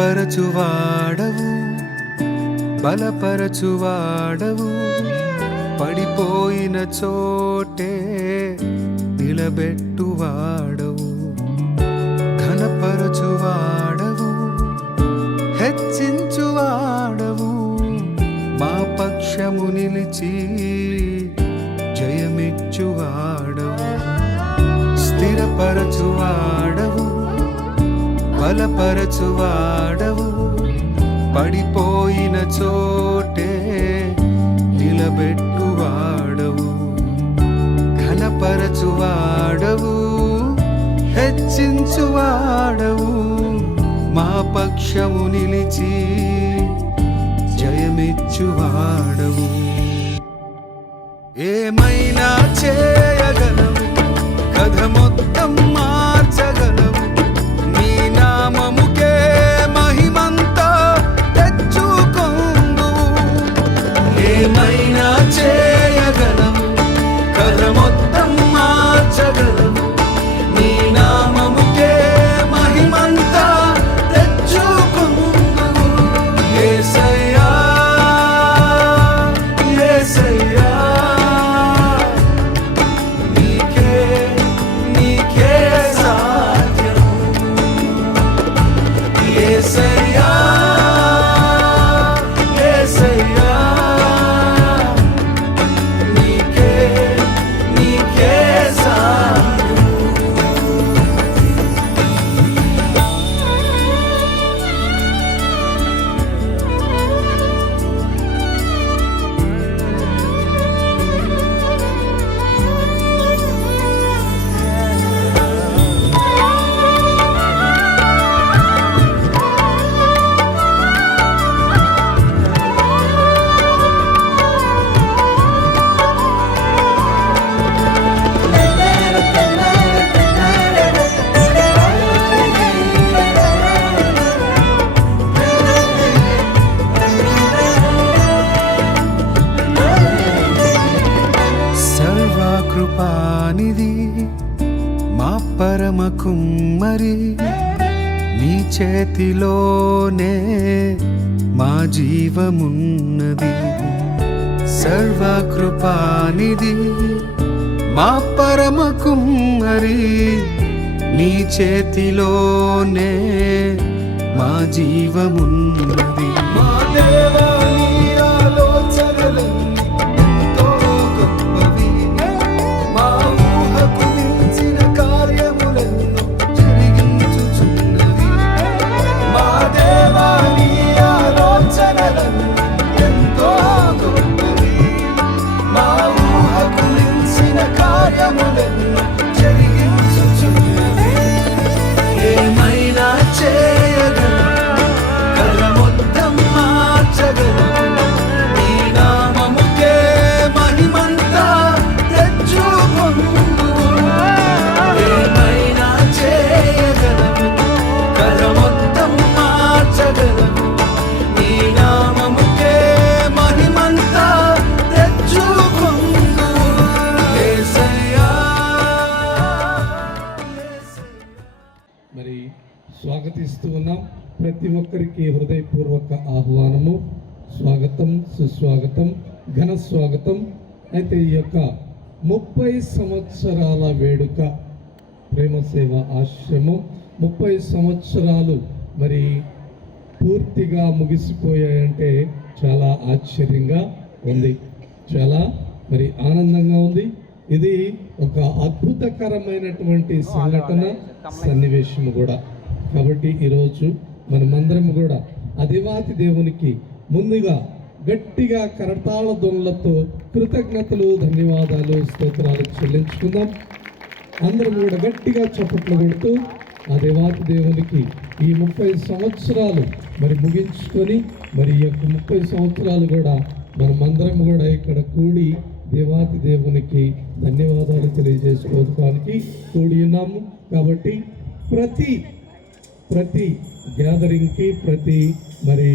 స్థిరపరచువాడవు, బలపరచువాడవు, పడిపోయిన చోటే నిలబెట్టువాడవు, ఘనపరచువాడవు, హెచ్చించువాడవు, మా పక్షము నిలిచి జయమిచ్చువాడవు, స్థిరపరచువాడవు, బలపరచువాడవు, పడిపోయిన చోటే నిలబెట్టువాడవు, ఘనపరచువాడవు, హెచ్చించువాడవు, మా పక్షము నిలిచి జయమిచ్చువాడవు. ఏమైనా చేయగలవు, కథ మొత్తం మార్చగలవు, నీ నామముకే మహిమంతా తెచ్చుకొందువు. ఏమైనా చేయగలవు, కథ మొత్తం మార్చగలవు, నీ నామముకే మహిమంతా తెచ్చుకొందువు. యేసయ్యా యేసయ్యా, నీకే నీకే సాధ్యం. యేసయ్యా యేసయ్యా, నీకే నీకే సాధ్యం. సర్వకృపానిధి మా పరమ కుమ్మరి, నీ చేతిలోనే మా జీవమున్నది. సర్వకృపానిధి మా పరమ కుమ్మరి, నీ చేతిలోనే మా జీవమున్నది. మా దేవా, నీ ఆలోచనలన్నీ ఎంతో గొప్పవి, మా ఊహకు మించిన కార్యములెన్నో జరిగించుచున్నవి. మా దేవా, నీ ఆలోచనలన్నీ ఎంతో గొప్పవి, మా ఊహకు మించిన కార్యములెన్నో జరిగించుచున్నవి. ఏమైనా చేయగలవు, కథ మొత్తం మార్చగలవు, నీ నామముకే మహిమంతా తెచ్చుకొందువు. ఏమైనా చేయగలవు, కథ మొత్తం మార్చగలవు, నీ నామముకే మహిమంతా తెచ్చుకొందువు. యేసయ్యా మరి స్వాగతిస్తూ ఉన్నాం. ప్రతి ఒక్కరికి హృదయపూర్వక ఆహ్వానము, స్వాగతం, సుస్వాగతం, ఘన స్వాగతం. అయితే ఈ యొక్క 30 సంవత్సరాల వేడుక ప్రేమ సేవ ఆశ్రమం 30 సంవత్సరాలు మరి పూర్తిగా ముగిసిపోయాయంటే చాలా ఆశ్చర్యంగా ఉంది, చాలా మరి ఆనందంగా ఉంది. ఇది ఒక అద్భుతకరమైనటువంటి సంఘటన, సన్నివేశము కూడా. కాబట్టి ఈరోజు మనమందరం కూడా అధివాతి దేవునికి ముందుగా గట్టిగా కరతాళ ధ్వనులతో కృతజ్ఞతలు, ధన్యవాదాలు, స్తోత్రాలు చెల్లించుకుందాం. అందరం కూడా గట్టిగా చప్పట్లు కొడుతూ ఆ దేవాతి దేవునికి ఈ 30 సంవత్సరాలు మరి ముగించుకొని మరి ఈ యొక్క 30 సంవత్సరాలు కూడా మనమందరం కూడా ఇక్కడ కూడి దేవాతి దేవునికి ధన్యవాదాలు తెలియజేసుకోవడానికి కూడి ఉన్నాము. కాబట్టి ప్రతి గ్యాదరింగ్కి, ప్రతి మరి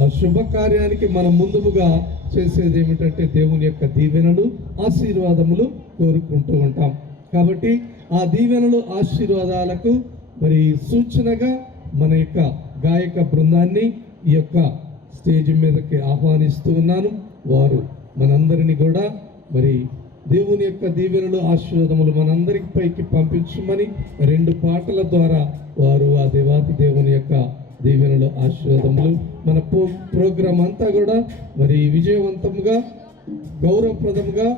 ఆ శుభకార్యానికి మనం ముందుగా చేసేది ఏమిటంటే దేవుని యొక్క దీవెనలు, ఆశీర్వాదములు కోరుకుంటూ ఉంటాం. కాబట్టి ఆ దీవెనలు, ఆశీర్వాదాలకు మరి సూచనగా మన యొక్క గాయక బృందాన్ని ఈ యొక్క స్టేజ్ మీదకి ఆహ్వానిస్తూ ఉన్నాను. వారు మనందరినీ కూడా మరి దేవుని యొక్క దీవెనలు ఆశీర్వాదములు మనందరికి పైకి పంపించమని 2 పాటల ద్వారా వారు ఆ దేవాతి దేవుని యొక్క దీవెనలు ఆశీర్వాదములు మన ప్రోగ్రాం అంతా కూడా మరి విజయవంతంగా గౌరవప్రదముగా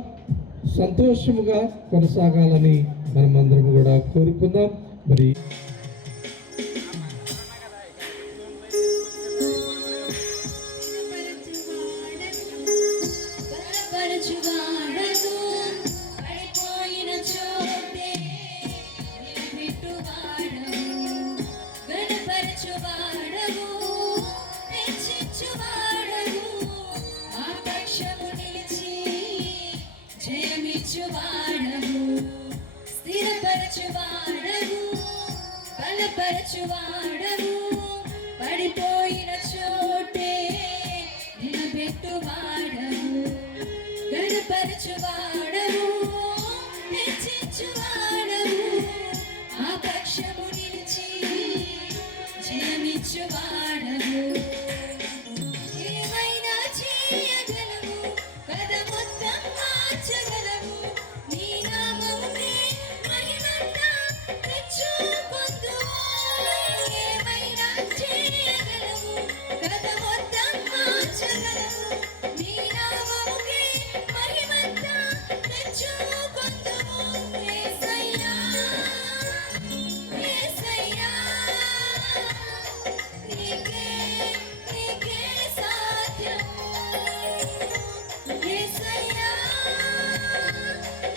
సంతోషముగా కొనసాగాలని మనమందరం కూడా కోరుకుందాం. మరి బలపరచువాడవు పడిపోయిన చోటే నిలబెట్టువాడవు గణపరచువాడవు హెచ్చించువాడవు ఆ పక్షము నిలిచి జయమిచ్చువాడవు ఏమైనా చేయగలవు కథ మొత్తం మార్చగలవు నీ నామముకే మహిమంతా తెచ్చుకొందువు ఏమైనా చేయగలవు కథ మొత్తం మార్చగలవు నీ నామముకే మహిమంతా తెచ్చుకొందువు యేసయ్యా యేసయ్యా నీకే సాధ్యము యేసయ్యా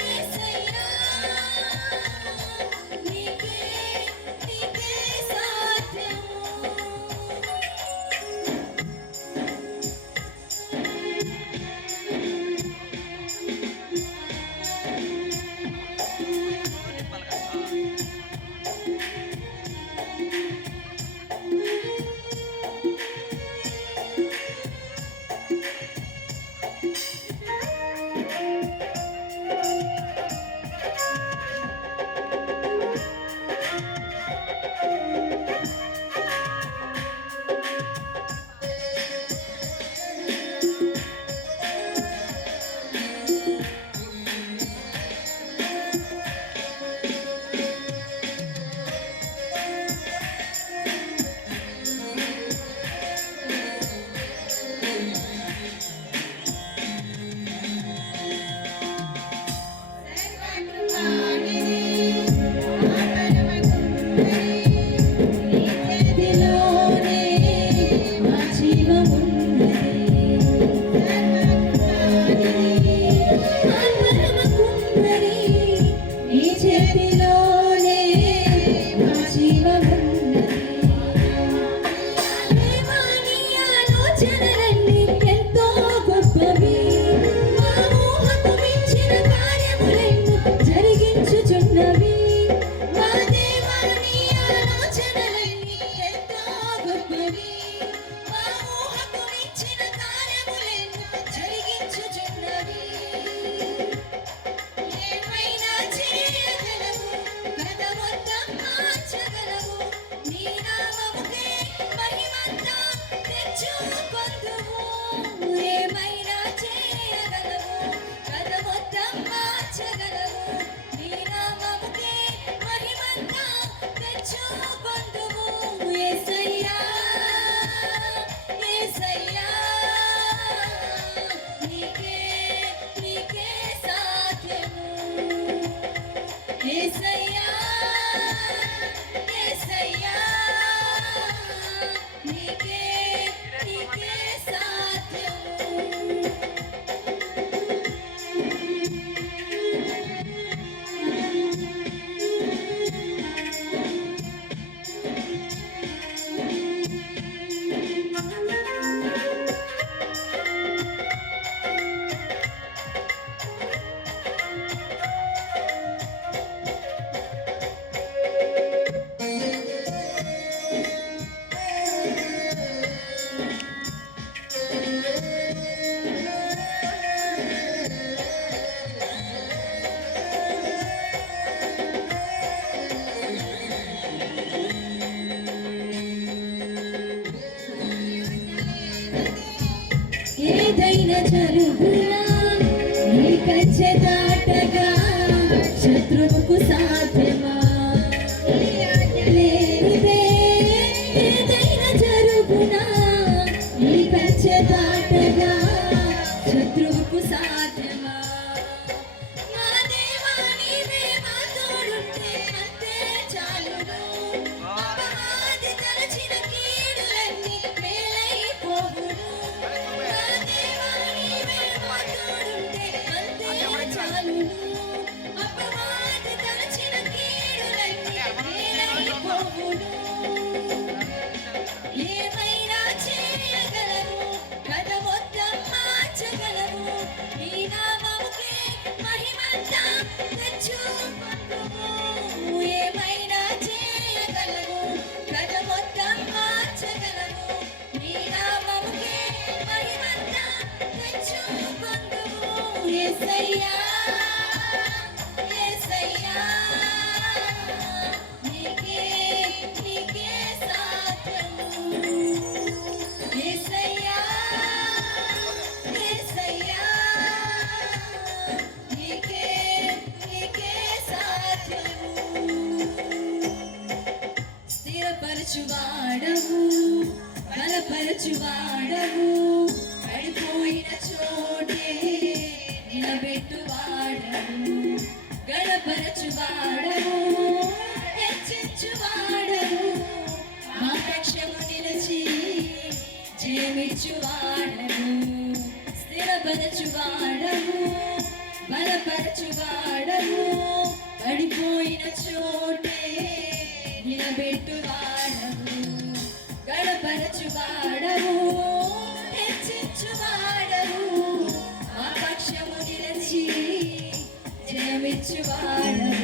యేసయ్యా నీకే సాధ్యము శత్రువుకు సాధ్యమా? నీ ఆజ్ఞ లేనిదే ఏదైనా జరుగునా? నీ కంచె దాటగా శత్రువుకు సాధ్యమా? మా దేవా నీవే మా తోడుంటే అంతే చాలును. అపవాది తలచిన కీడులన్నీ మేలైపోవును. మా దేవా నీవే మా తోడుంటే అంతే చాలును. అపవాది తలచిన కీడులన్నీ మేలైపోవును. ఏమైనా చేయగలవు, కథ మొత్తం మార్చగలవు. నీ నామముకే మహిమంతా తెచ్చుకొందుము. ఏమైనా చేయగలవు, కథ మొత్తం మార్చగలవు. నీ నామముకే మహిమంతా తెచ్చుకొందుము. యేసయ్యా, యేసయ్యా, నీకే సాధ్యము. యేసయ్యా, యేసయ్యా, నీకే సాధ్యము. స్థిరపరచువాడవు, బలపరచువాడవు, పడిపోయిన చోటే నిలబెట్టువాడవు. గణపరచువాడవు, హెచ్చించువాడవు, మా పక్షము నిలిచి జయమిచ్చువాడవు. స్థిరపరచువాడవు, బలపరచువాడవు, పడిపోయిన చోటే నిలబెట్టువాడవు. గణపరచువాడవు, హెచ్చించువాడవు, మా పక్షము నిలిచి జయమిచ్చువాడవు.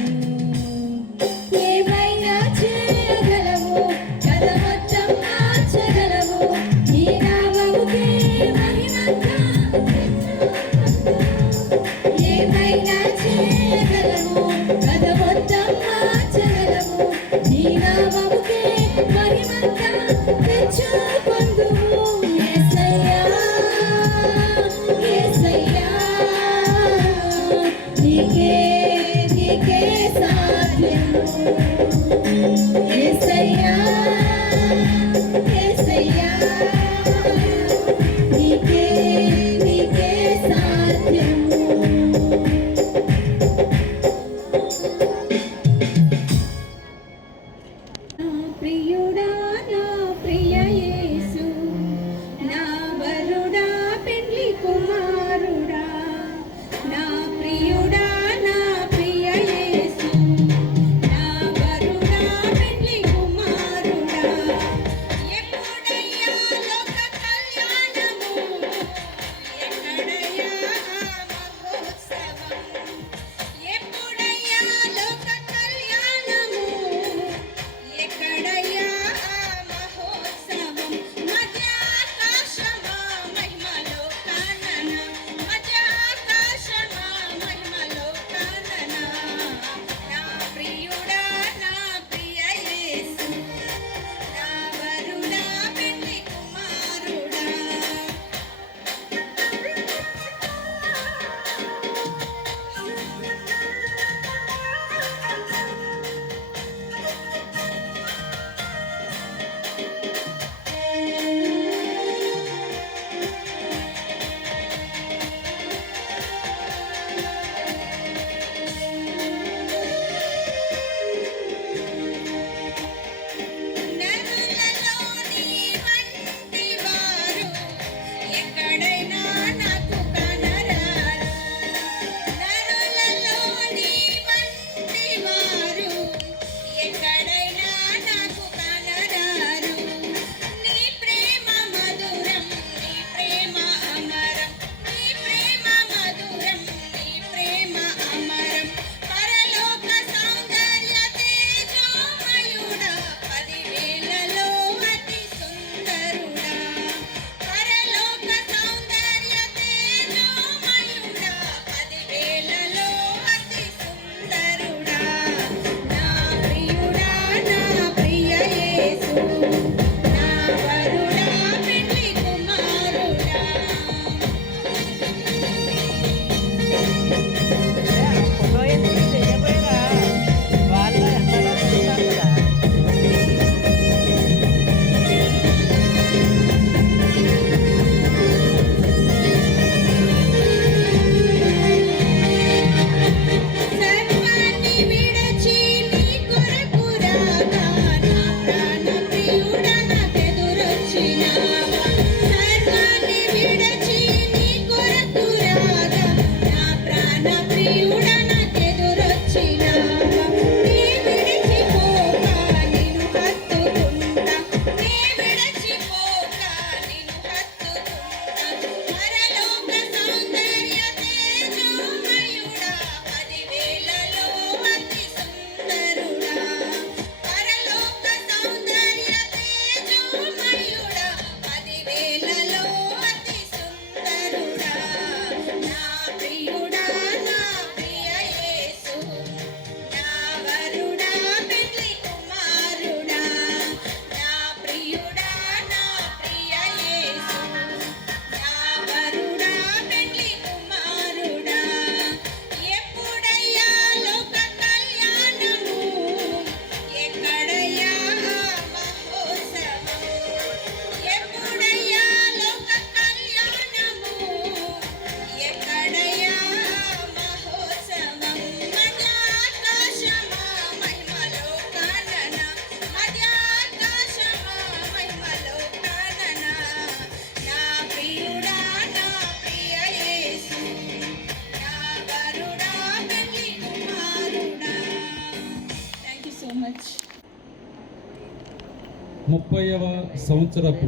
30వ సంవత్సరపు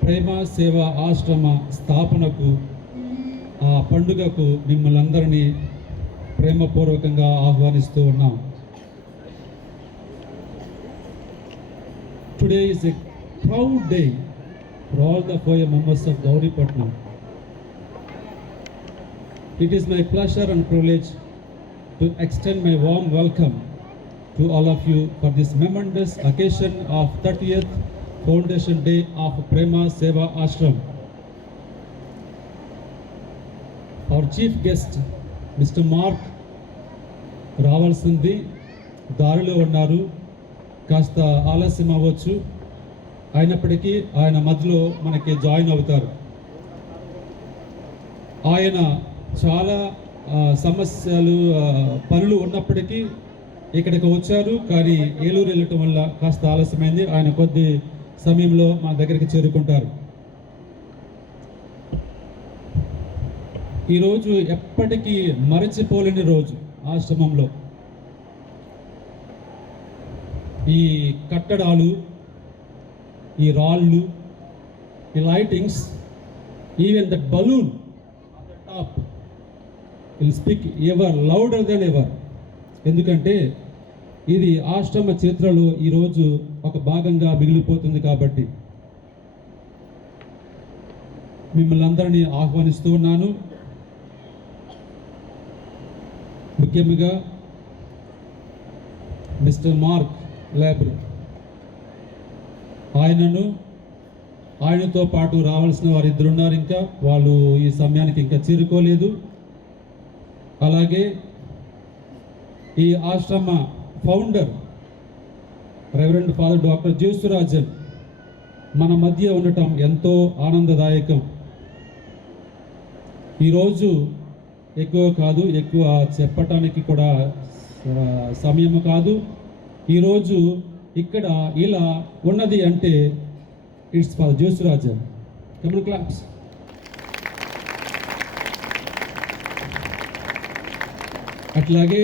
ప్రేమ సేవా ఆశ్రమ స్థాపనకు ఆ పండుగకు మిమ్మల్ని అందరినీ ప్రేమపూర్వకంగా ఆహ్వానిస్తూ ఉన్నాం. Today is a proud day for all the 4 members of Gauripatnam. It is my pleasure and privilege to extend my warm welcome to all of you for this momentous occasion of 30th Foundation Day of Prema Seva Ashram. Our chief guest, Mr. Mark రావాల్సింది దారిలో ఉన్నారు. కాస్త ఆలస్యం అవ్వచ్చు, అయినప్పటికీ ఆయన మధ్యలో మనకి జాయిన్ అవుతారు. ఆయన చాలా సమస్యలు పనులు ఉన్నప్పటికీ ఇక్కడికి వచ్చారు, కానీ ఏలూరు వెళ్ళటం వల్ల కాస్త ఆలస్యమైంది. ఆయన కొద్ది సమయంలో మా దగ్గరికి చేరుకుంటారు. ఈరోజు ఎప్పటికీ మరచిపోలేని రోజు ఆశ్రమంలో. ఈ కట్టడాలు, ఈ రాళ్ళు, ఈ lightings, even that balloon on the top will speak ever louder than ever. ఎందుకంటే ఇది ఆశ్రమ చరిత్రలో ఈరోజు ఒక భాగంగా మిగిలిపోతుంది కాబట్టి మిమ్మల్ని అందరినీ ఆహ్వానిస్తూ ఉన్నాను. ముఖ్యంగా మిస్టర్ మార్క్ లేబర్, ఆయనతో పాటు రావాల్సిన వారు 2 ఉన్నారు. ఇంకా వాళ్ళు ఈ సమయానికి ఇంకా చేరుకోలేదు. అలాగే ఈ ఆశ్రమ ఫౌండర్ రెవరెండ్ ఫాదర్ డాక్టర్ జేసురాజన్ మన మధ్య ఉండటం ఎంతో ఆనందదాయకం. ఈరోజు ఎక్కువ చెప్పటానికి కూడా సమయం కాదు. ఈరోజు ఇక్కడ ఇలా ఉన్నది అంటే it's father Jesurajan. Come on claps. అట్లాగే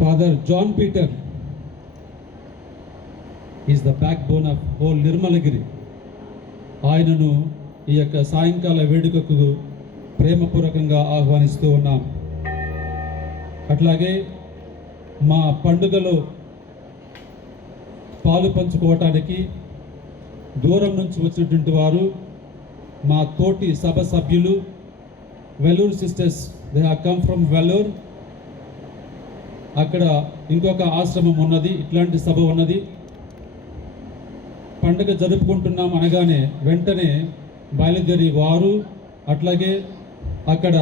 father John Peter is the backbone of whole Nirmalagiri. ఆయనను ఈ యొక్క సాయంకాల వేడుకకు ప్రేమపూర్వకంగా ఆహ్వానిస్తూ ఉన్నాం. అట్లాగే మా పండుగలో పాలు పంచుకోవటానికి దూరం నుంచి వచ్చినటువంటి వారు మా తోటి సభ సభ్యులు Vellore sisters, they have come from Vellore. అక్కడ ఇంకొక ఆశ్రమం ఉన్నది, ఇట్లాంటి సభ ఉన్నది. పండుగ జరుపుకుంటున్నాం అనగానే వెంటనే బయలుదేరి వారు, అట్లాగే అక్కడ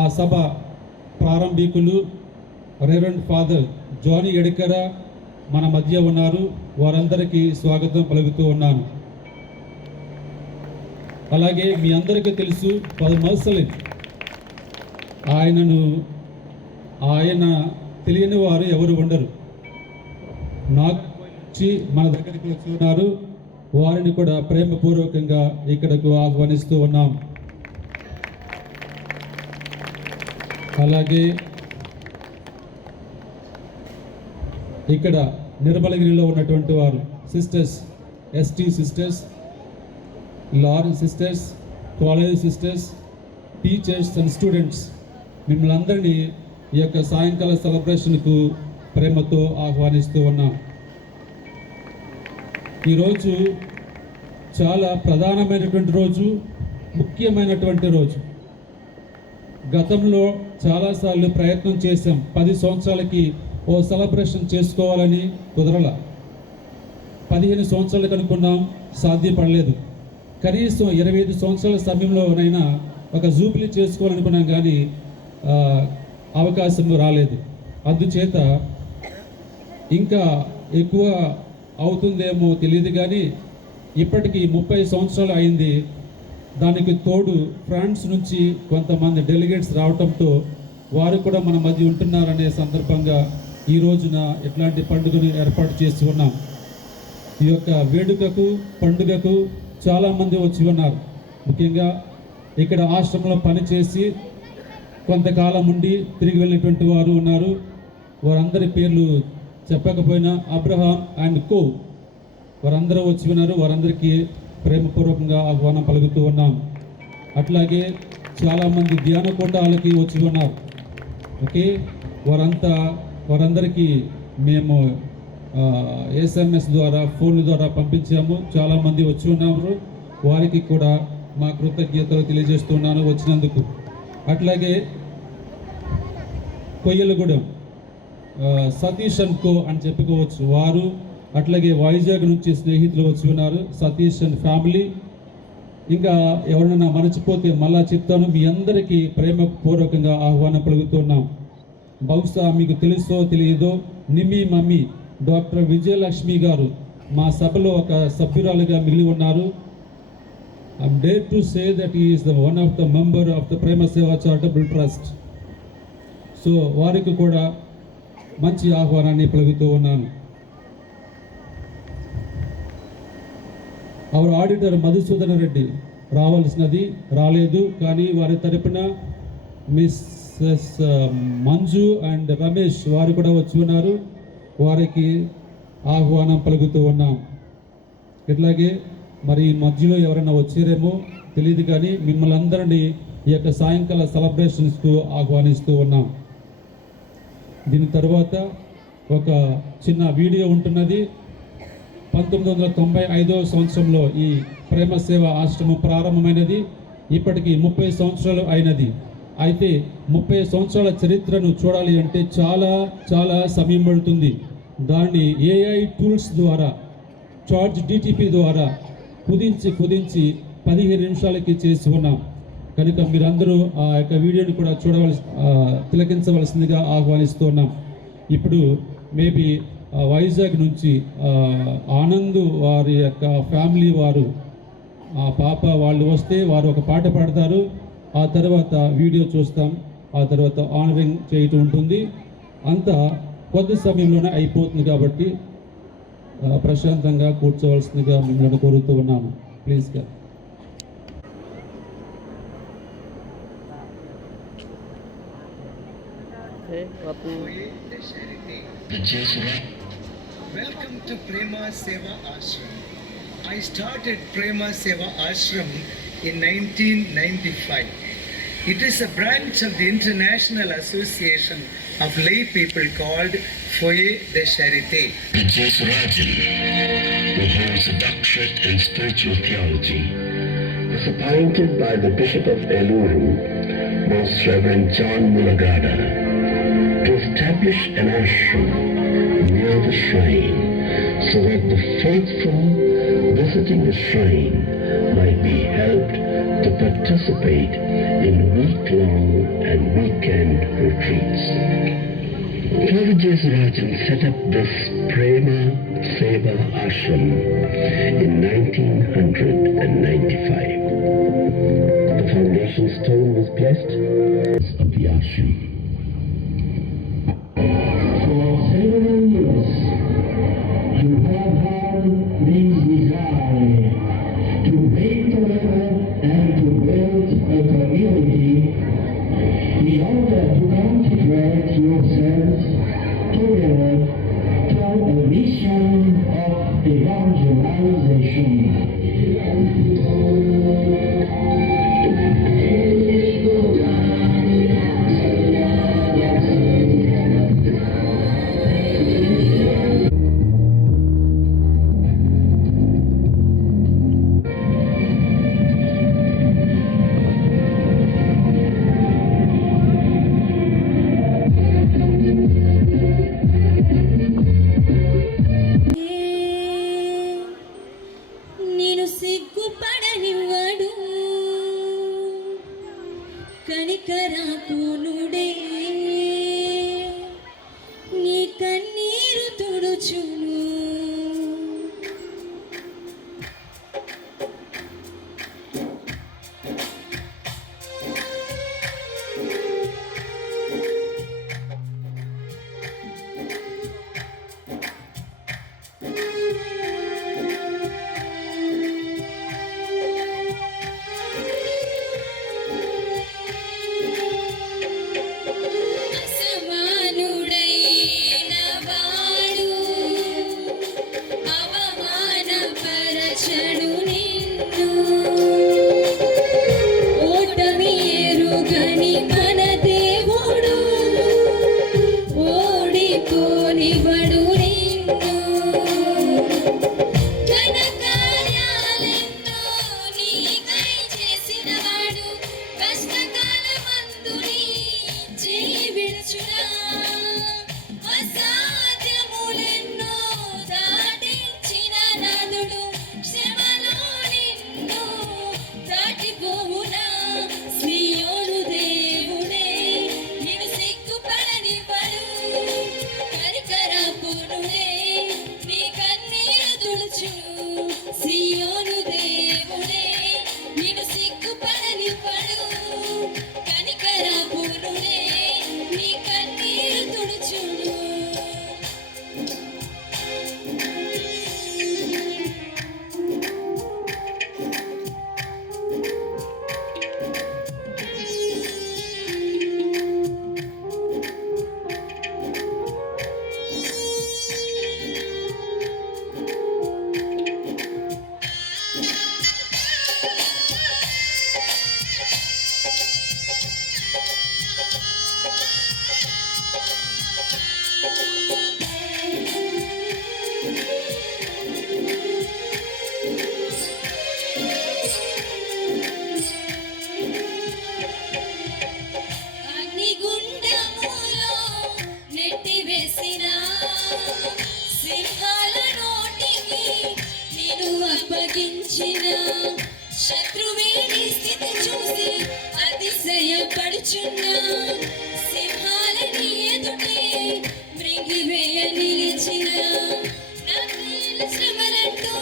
ఆ సభ ప్రారంభికులు రెవరెండ్ ఫాదర్ జానీ ఎడికర మన మధ్య ఉన్నారు. వారందరికీ స్వాగతం పలుకుతూ ఉన్నాను. అలాగే మీ అందరికీ తెలుసు ఫాదర్ మర్సలిన్. ఆయన తెలియని వారు ఎవరు ఉండరు. నాకు వచ్చి మన దగ్గరికి వచ్చి ఉన్నారు. వారిని కూడా ప్రేమపూర్వకంగా ఇక్కడకు ఆహ్వానిస్తూ ఉన్నాం. అలాగే ఇక్కడ నిర్మలగిరిలో ఉన్నటువంటి వారు sisters, ST sisters, Lawrence sisters, college sisters, teachers and students, మిమ్మల్ని అందరినీ ఈ యొక్క సాయంకాల సెలబ్రేషన్కు ప్రేమతో ఆహ్వానిస్తూ ఉన్నాం. ఈరోజు చాలా ప్రధానమైనటువంటి రోజు, ముఖ్యమైనటువంటి రోజు. గతంలో చాలాసార్లు ప్రయత్నం చేశాం 10 సంవత్సరాలకి ఓ సెలబ్రేషన్ చేసుకోవాలని, కుదరల. 15 సంవత్సరాలకు అనుకున్నాం, సాధ్యపడలేదు. కనీసం 25 సంవత్సరాల సమయంలోనైనా ఒక జూబ్లీ చేసుకోవాలనుకున్నాం, కానీ అవకాశం రాలేదు. అందుచేత ఇంకా ఎక్కువ అవుతుందేమో తెలియదు, కానీ ఇప్పటికీ 30 సంవత్సరాలు అయింది. దానికి తోడు ఫ్రాన్స్ నుంచి కొంతమంది డెలిగేట్స్ రావడంతో వారు కూడా మన మధ్య ఉంటున్నారనే సందర్భంగా ఈ రోజున ఇట్లాంటి పండుగను ఏర్పాటు చేసి ఉన్నాం. ఈ యొక్క వేడుకకు, పండుగకు చాలామంది వచ్చి ఉన్నారు. ముఖ్యంగా ఇక్కడ ఆశ్రమంలో పనిచేసి కొంతకాలం ఉండి తిరిగి వెళ్ళినటువంటి వారు ఉన్నారు. వారందరి పేర్లు చెప్పకపోయినా అబ్రహాం అండ్ కో వారందరూ వచ్చి ఉన్నారు. వారందరికీ ప్రేమపూర్వకంగా ఆహ్వానం పలుకుతూ ఉన్నాం. అట్లాగే చాలామంది ధ్యాన కూటాలకి వచ్చి ఉన్నారు. ఓకే, వారందరికీ మేము SMS ద్వారా ఫోన్ల ద్వారా పంపించాము. చాలామంది వచ్చి ఉన్నారు. వారికి కూడా మా కృతజ్ఞతలు తెలియజేస్తున్నాను వచ్చినందుకు. అట్లాగే కొయ్యలగూడెం సతీష్ అండ్ కో అని చెప్పుకోవచ్చు. వారు అట్లాగే వైజాగ్ నుంచి స్నేహితులు వచ్చి ఉన్నారు, సతీష్ అండ్ ఫ్యామిలీ. ఇంకా ఎవరైనా మరచిపోతే మళ్ళా చెప్తాను. మీ అందరికీ ప్రేమపూర్వకంగా ఆహ్వానం పలుకుతున్నాం. బహుశా మీకు తెలుసో తెలియదో, నిమి మమ్మీ డాక్టర్ విజయలక్ష్మి గారు మా సభలో ఒక సభ్యురాలుగా మిగిలి ఉన్నారు. I'm dare to say that he is one of the member of the Prema Seva Charitable Trust. So వారికి కూడా మంచి ఆహ్వానాన్ని పలుకుతూ ఉన్నాను. అవర్ ఆడిటర్ మధుసూదన రెడ్డి రావాల్సినది రాలేదు, కానీ వారి తరపున మిస్సెస్ మంజు అండ్ రమేష్ వారు కూడా వచ్చి ఉన్నారు. వారికి ఆహ్వానం పలుకుతూ ఉన్నాం. ఇట్లాగే మరి ఈ మధ్యలో ఎవరైనా వచ్చారేమో తెలియదు, కానీ మిమ్మల్ని అందరినీ ఈ యొక్క సాయంకాల సెలబ్రేషన్స్కు ఆహ్వానిస్తూ ఉన్నాం. దీని తర్వాత ఒక చిన్న వీడియో ఉంటున్నది. 1995వ సంవత్సరంలో ఈ ప్రేమ సేవ ఆశ్రమం ప్రారంభమైనది. ఇప్పటికి 30 సంవత్సరాలు అయినది. అయితే 30 సంవత్సరాల చరిత్రను చూడాలి అంటే చాలా సమయం పడుతుంది. దాన్ని AI టూల్స్ ద్వారా, చార్జ్ DTP ద్వారా కుదించి 15 నిమిషాలకి చేసి ఉన్నాం. కనుక మీరందరూ ఆ యొక్క వీడియోని కూడా తిలకించవలసిందిగా ఆహ్వానిస్తూ ఉన్నాం. ఇప్పుడు మేబీ వైజాగ్ నుంచి ఆనంద్ వారి యొక్క ఫ్యామిలీ వారు, ఆ పాప వాళ్ళు వస్తే వారు ఒక పాట పాడతారు. ఆ తర్వాత వీడియో చూస్తాం. ఆ తర్వాత ఆనరింగ్ చేయటం ఉంటుంది. అంతా కొద్ది సమయంలోనే అయిపోతుంది. కాబట్టి ప్రశాంతంగా కూర్చోవలసిందిగా మిమ్మల్ని కోరుతూ ఉన్నాను. ప్లీజ్ గా. Welcome to Prema Seva Ashram. I started Prema Seva Ashram in 1995. It is a branch of the International Association of Lay People called Foyer de Charité. J.S. Rajan, who holds a doctorate in spiritual theology, was appointed by the Bishop of Eluru, Most Reverend John Mulagada, to establish an ashram near the shrine so that the faithful visiting the shrine might be helped to participate in week-long and weekend retreats. Father J.S. Rajan set up this Prema Seva Ashram in 1995. The foundation stone was blessed of the ashram. For several years, you have had this desire to make together and to build a community in order to consecrate yourselves together toward a mission of evangelization. నిలిచిన నా కీల శ్రమలంటూ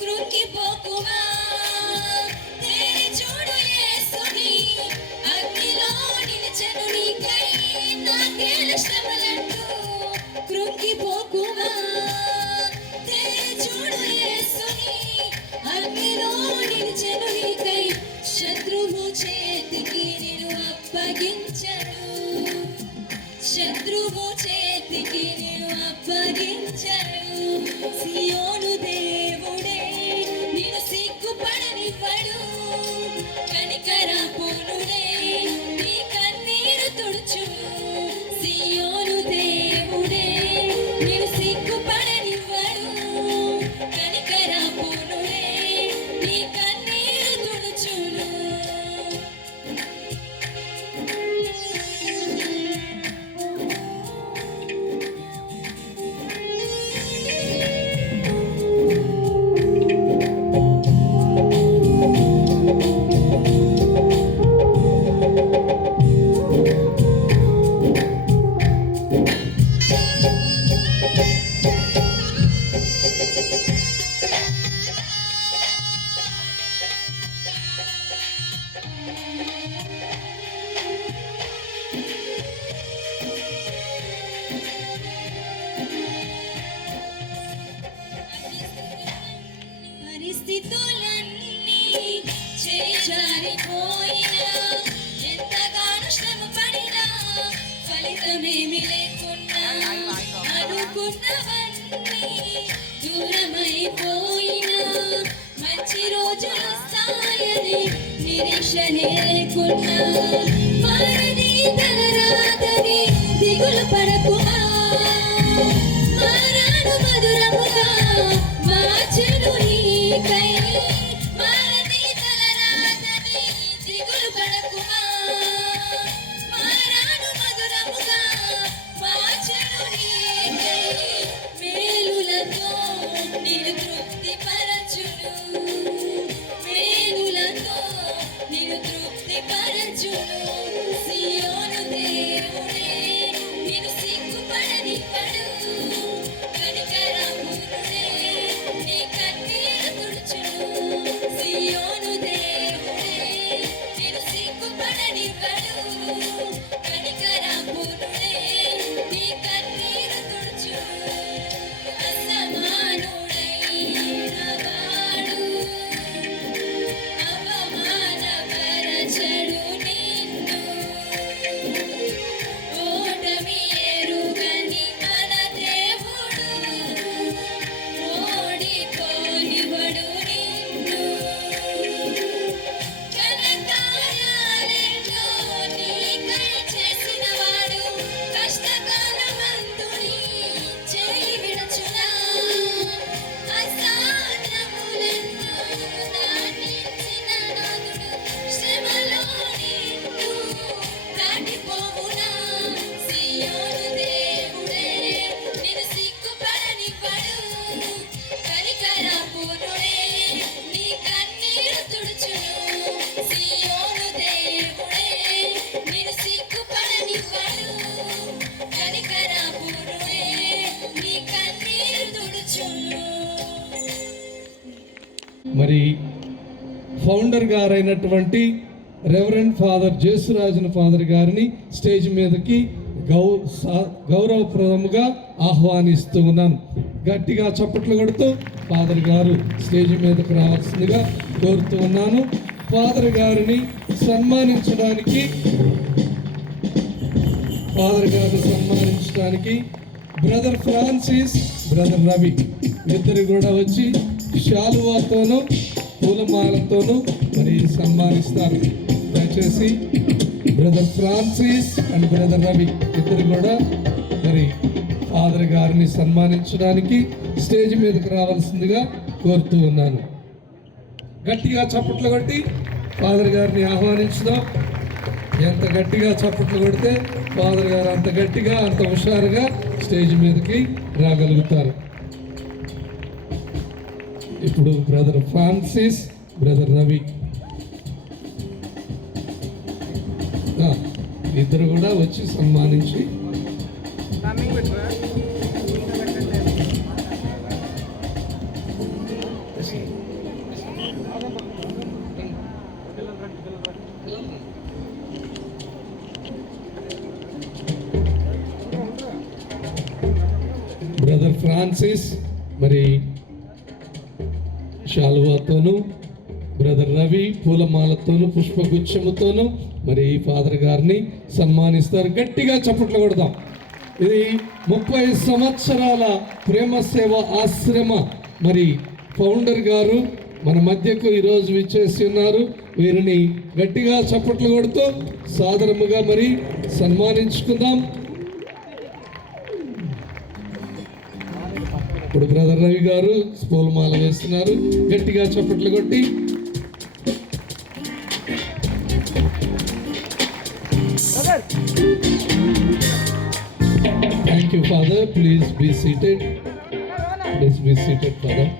కృంగిపోకుమా. తేరి చూడు యేసుని అగ్నిలో నిలిచెను నీకై. నా కీల శ్రమలంటూ కృంగిపోకుమా. తేరి చూడు యేసుని అగ్నిలో నిలిచెను నీకై. శత్రువు చేతికి నిన్ను అప్పగించడు. శత్రువు చేతికి నిన్ను అప్పగించడు. సియోను దేవుడే నిన్ను సిగ్గుపడనివ్వడు. కనికరపూర్ణుడే నీ కన్నీరు తుడుచును. సియోను దేవుడే నిన్ను సిగ్గుపడనివ్వడు. కనికరపూర్ణుడే నీ కన్నీరు తుడుచును. పరిస్థితులన్నీ చేజారిపోయినా, ఎంతగానో శ్రమ పడినా ఫలితమేమి లేకున్నా, అనుకున్నవన్నీ దూరమైపోయినా, మంచి రోజులు వస్తాయని నిరీక్షనే లేకున్నా, మారని తలరాదని దిగులు పడకుమా. మారాను మధురముగా మార్చెను నీకై. మారని తలరాదని దిగులు పడకుమా. మారాను మధురముగా మార్చెను నీకై. మేలులతో నిన్ను తృప్తిపరచును. మేలులతో నిన్ను తృప్తిపరచును. సియోను దేవుడే నిన్ను సిగ్గుపడనివ్వడు. కనికరపూర్ణుడే నీ కన్నీరు తుడుచును. సియోను దేవుడే నిన్ను సిగ్గుపడనివ్వడు. కనికరపూర్ణుడే నీ కన్నీరు తుడుచును. అసమానుడైన వాడు అవమానపరచడు నిన్ను. ఓటమి ఎరుగని మన దేవుడు ఓడిపోనివ్వడు నిన్ను. ఘనకార్యాలెన్నో నీకై చేసినవాడు కష్టకాలమందు నీ చేయి విడుచునా. అసాధ్యములెన్నో దాటించిన నాథుడు శ్రమలో నిన్ను దాటిపోవునా. సియోను దేవుడే నిన్ను సిగ్గుపడనివ్వడు. కనికరపూర్ణుడే నీ కన్నీరు తుడుచును. సియోను దేవుడే నిన్ను సిగ్గుపడనివ్వడు. కనికరపూర్ణుడే నీ కన్నీరు తుడుచును. మరి ఫౌండర్ గారైనటువంటి రెవరెండ్ ఫాదర్ జేసురాజన్ ఫాదర్ గారిని స్టేజ్ మీదకి గౌరవప్రదముగా ఆహ్వానిస్తూ ఉన్నాను. గట్టిగా చప్పట్లు కొడుతూ ఫాదర్ గారు స్టేజ్ మీదకు రావాల్సిందిగా కోరుతూ ఉన్నాను. ఫాదర్ గారిని సన్మానించడానికి బ్రదర్ ఫ్రాన్సిస్, బ్రదర్ రవి ఇద్దరు కూడా వచ్చి శాలువాతోనూ పూలమాలతోనూ మరి సన్మానిస్తారు. దయచేసి brother Francis and brother Ravi ఇద్దరు కూడా మరి ఫాదర్ గారిని సన్మానించడానికి స్టేజ్ మీదకి రావాల్సిందిగా కోరుతూ ఉన్నాను. గట్టిగా చప్పట్లు కొట్టి ఫాదర్ గారిని ఆహ్వానించుదాం. ఎంత గట్టిగా చప్పట్లు కొడితే ఫాదర్ గారు అంత గట్టిగా అంత హుషారుగా స్టేజ్ మీదకి రాగలుగుతారు. ఇప్పుడు బ్రదర్ ఫ్రాన్సిస్, బ్రదర్ రవి ఇద్దరు కూడా వచ్చి సన్మానించి బ్రదర్ ఫ్రాన్సిస్ మరి శాలువాతోను, బ్రదర్ రవి పూలమాలతోను పుష్పగుచ్చముతోను మరి ఫాదర్ గారిని సన్మానిస్తారు. గట్టిగా చప్పట్లు కొడదాం. ఇది 30 సంవత్సరాల ప్రేమ సేవ ఆశ్రమ మరి ఫౌండర్ గారు మన మధ్యకు ఈరోజు విచ్చేసి ఉన్నారు. వీరిని గట్టిగా చప్పట్లు కొడుతూ సాదరముగా మరి సన్మానించుకుందాం. ఇప్పుడు బ్రదర్ రవి గారు పూలమాల వేస్తున్నారు. గట్టిగా చప్పట్లు కొట్టి thank you father. Please be seated. Please be seated father.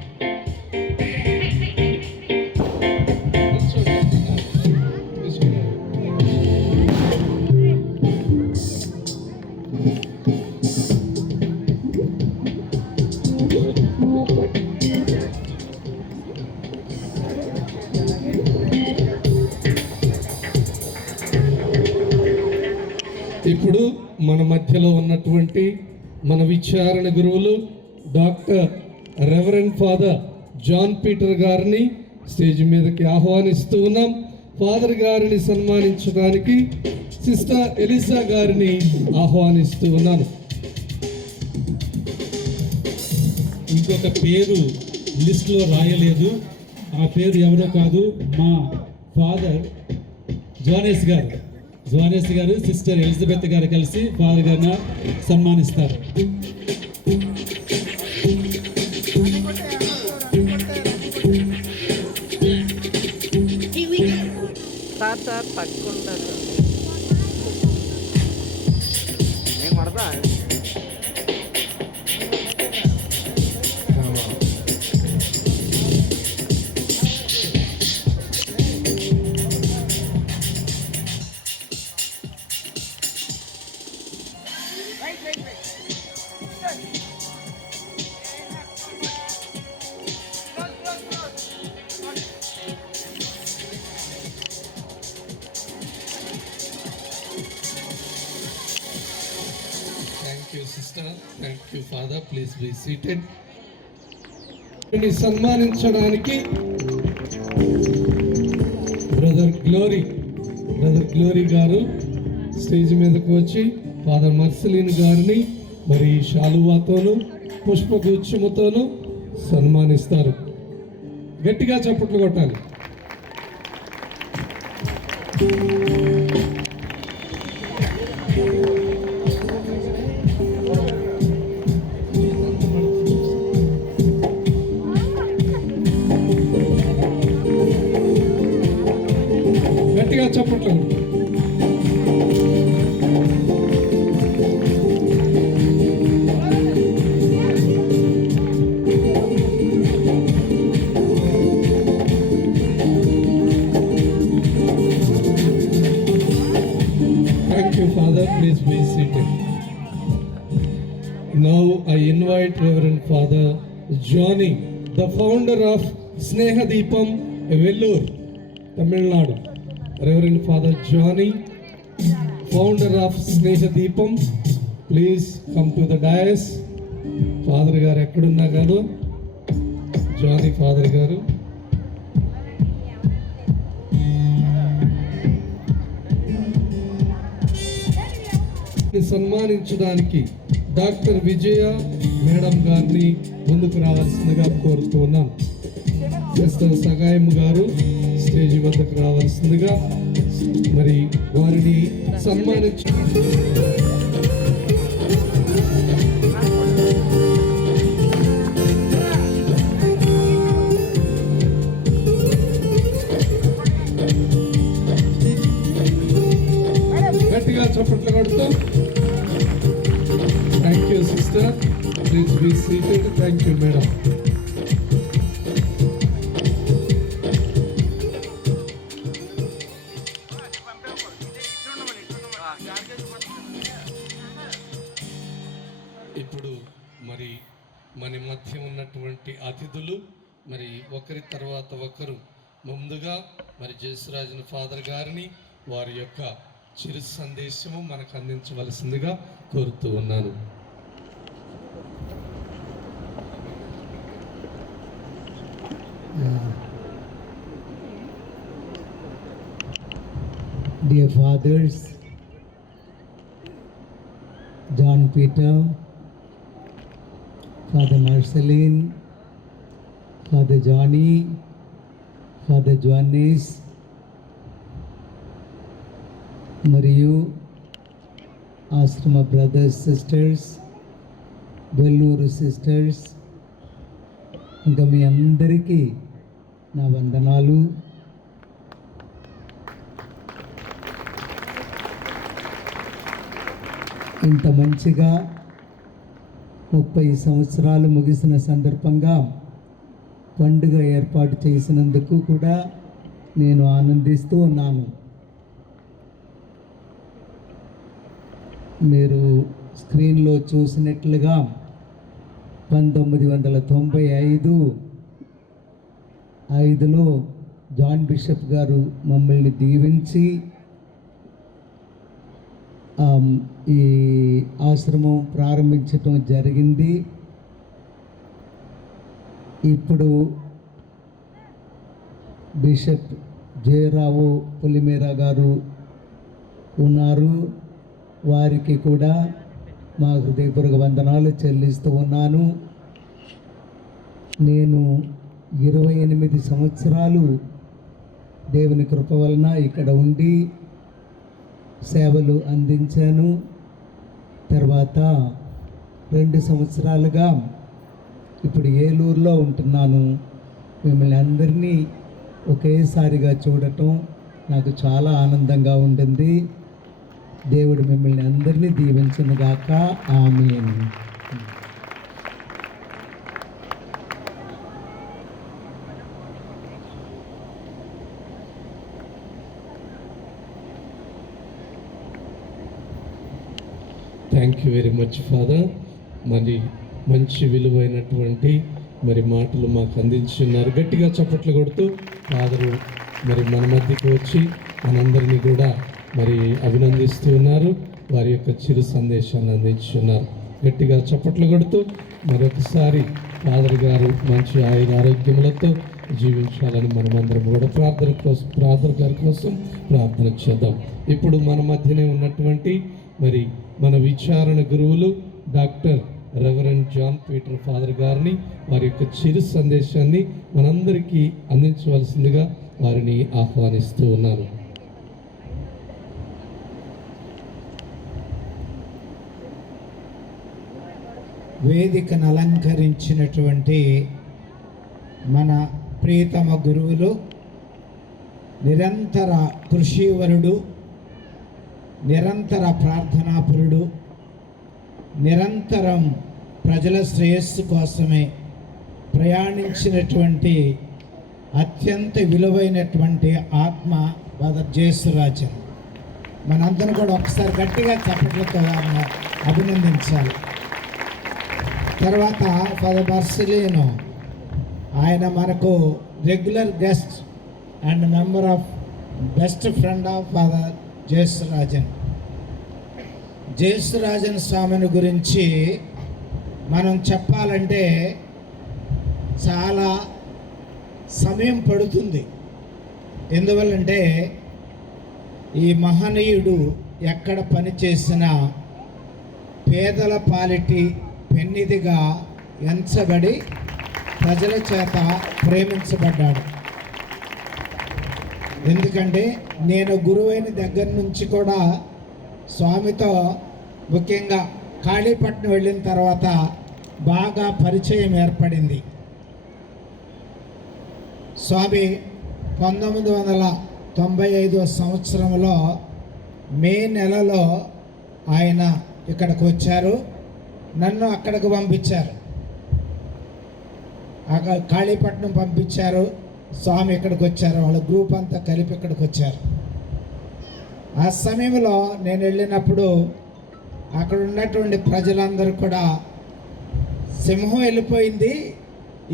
ఇప్పుడు మన మధ్యలో ఉన్నటువంటి మన విచారణ గురువులు doctor reverend father John Peter గారిని స్టేజ్ మీదకి ఆహ్వానిస్తూ ఉన్నాం. ఫాదర్ గారిని సన్మానించడానికి సిస్టర్ ఎలిసా గారిని ఆహ్వానిస్తూ ఉన్నాను. ఇంకొక పేరు లిస్ట్లో రాయలేదు. ఆ పేరు ఎవరో కాదు, మా ఫాదర్ జోనేస్ గారు సిస్టర్ ఎలిజబెత్ గారు కలిసి ఫాదర్ గారిని సన్మానిస్తారు. సార్ పట్టుకుంటారు. నేను కొడతా. Thank you sister. Thank you father. Please be seated. సన్మానించడానికి బ్రదర్ గ్లోరీ గారు స్టేజ్ మీదకు వచ్చి ఫాదర్ మర్సిలిన్ గారిని మరి శాలువాతోను పుష్పగుచ్చముతోను సన్మానిస్తారు. గట్టిగా చప్పట్లు కొట్టాలి. గట్టిగా చప్పట్లు. Thank you, Father. Please be seated. Now I invite Reverend Father Johnny, the founder of Snehadipam, Vellore, Tamil Nadu. Reverend Father Johnny, founder of Snehadipam, please come to the dais. Father garu ekkadunna garu, Johnny Father garu. సన్మానించడానికి doctor Vijaya madam గారిని ముందుకు రావాల్సిందిగా కోరుతూ ఉన్నాను. Sister సగాయం గారు stage వద్దకు రావాల్సిందిగా మరి వారిని సన్మానించ గట్టిగా చప్పట్లు కొడుతూ thank you sister. Please be seated. Thank you madam. ఇప్పుడు మరి మన మధ్య ఉన్నటువంటి అతిథులు మరి ఒకరి తర్వాత ఒకరు ముందుగా మరి జయసురాజన్ ఫాదర్ గారిని వారి యొక్క చిరు సందేశము మనకు అందించవలసిందిగా కోరుతూ ఉన్నాను. dear fathers, John Peter, Father Marceline, Father Johnny, Father Joannis, మరియు ఆశ్రమ బ్రదర్స్ సిస్టర్స్, వెల్లూరు సిస్టర్స్, ఇంకా మీ అందరికీ నా వందనాలు. ఇంత మంచిగా 30 సంవత్సరాలు ముగిసిన సందర్భంగా పండుగ ఏర్పాటు చేసినందుకు కూడా నేను ఆనందిస్తూ ఉన్నాను. మీరు స్క్రీన్లో చూసినట్లుగా 1995లో జాన్ బిషప్ గారు మమ్మల్ని దీవించి ఈ ఆశ్రమం ప్రారంభించటం జరిగింది. ఇప్పుడు బిషప్ జయరావు పులిమేర గారు ఉన్నారు. వారికి కూడా మా హృదయపూర్వక వందనాలు చెల్లిస్తూ ఉన్నాను. నేను 28 సంవత్సరాలు దేవుని కృప వలన ఇక్కడ ఉండి సేవలు అందించాను. తర్వాత 2 సంవత్సరాలుగా ఇప్పుడు ఏలూరులో ఉంటున్నాను. మిమ్మల్ని అందరినీ ఒకేసారిగా చూడటం నాకు చాలా ఆనందంగా ఉంటుంది. దేవుడు మిమ్మల్ని అందరినీ దీవించునుగాక. Amen. Thank you very much father. మరి మంచి విలువైనటువంటి మాటలు మాకు అందించున్నారు. గట్టిగా చప్పట్లు కొడుతూ ఫాదరు మరి మన మధ్యకి వచ్చి మనందరినీ కూడా అభినందిస్తూ ఉన్నారు. వారి యొక్క చిరు సందేశాన్ని అందించున్నారు. గట్టిగా చప్పట్లు కొడుతూ మరొకసారి ఫాదర్ గారు మంచి ఆరోగ్యములతో జీవించాలని మనమందరం కూడా ఫాదర్ గారి కోసం ప్రార్థన చేద్దాం. ఇప్పుడు మన మధ్యనే ఉన్నటువంటి మన విచారణ గురువులు doctor reverend John Peter father గారిని వారి యొక్క చిరు సందేశాన్ని మనందరికీ అందించవలసిందిగా వారిని ఆహ్వానిస్తూ ఉన్నాను. వేదికను అలంకరించినటువంటి మన ప్రియతమ గురువులు, నిరంతర కృషివరుడు, నిరంతర ప్రార్థనాపరుడు, నిరంతరం ప్రజల శ్రేయస్సు కోసమే ప్రయాణించినటువంటి అత్యంత విలువైనటువంటి ఆత్మ ఫాదర్ జేసురాజన్. మనందరం కూడా ఒకసారి గట్టిగా చప్పట్లతో అభినందించాలి. తర్వాత ఫాదర్ మార్సిలినో, ఆయన మనకు regular guest and member of best friend of father Jesurajan. Jesurajan స్వామిని గురించి మనం చెప్పాలంటే చాలా సమయం పడుతుంది. ఎందువల్లంటే ఈ మహనీయుడు ఎక్కడ పని చేసినా పేదల పాలిటి పెన్నిదిగా ఎంచబడి ప్రజల చేత ప్రేమించబడ్డాడు. ఎందుకంటే నేను గురువైన దగ్గర నుంచి కూడా స్వామితో, ముఖ్యంగా కాళీపట్నం వెళ్ళిన తర్వాత బాగా పరిచయం ఏర్పడింది. స్వామి 1995 సంవత్సరంలో మే నెలలో ఆయన ఇక్కడికి వచ్చారు. నన్ను అక్కడికి పంపించారు, అక్కడ కాళీపట్నం పంపించారు. స్వామి ఇక్కడికి వచ్చారు, వాళ్ళ గ్రూప్ అంతా కలిపి ఇక్కడికి వచ్చారు. ఆ సమయంలో నేను వెళ్ళినప్పుడు అక్కడ ఉన్నటువంటి ప్రజలందరూ కూడా సింహం వెళ్ళిపోయింది,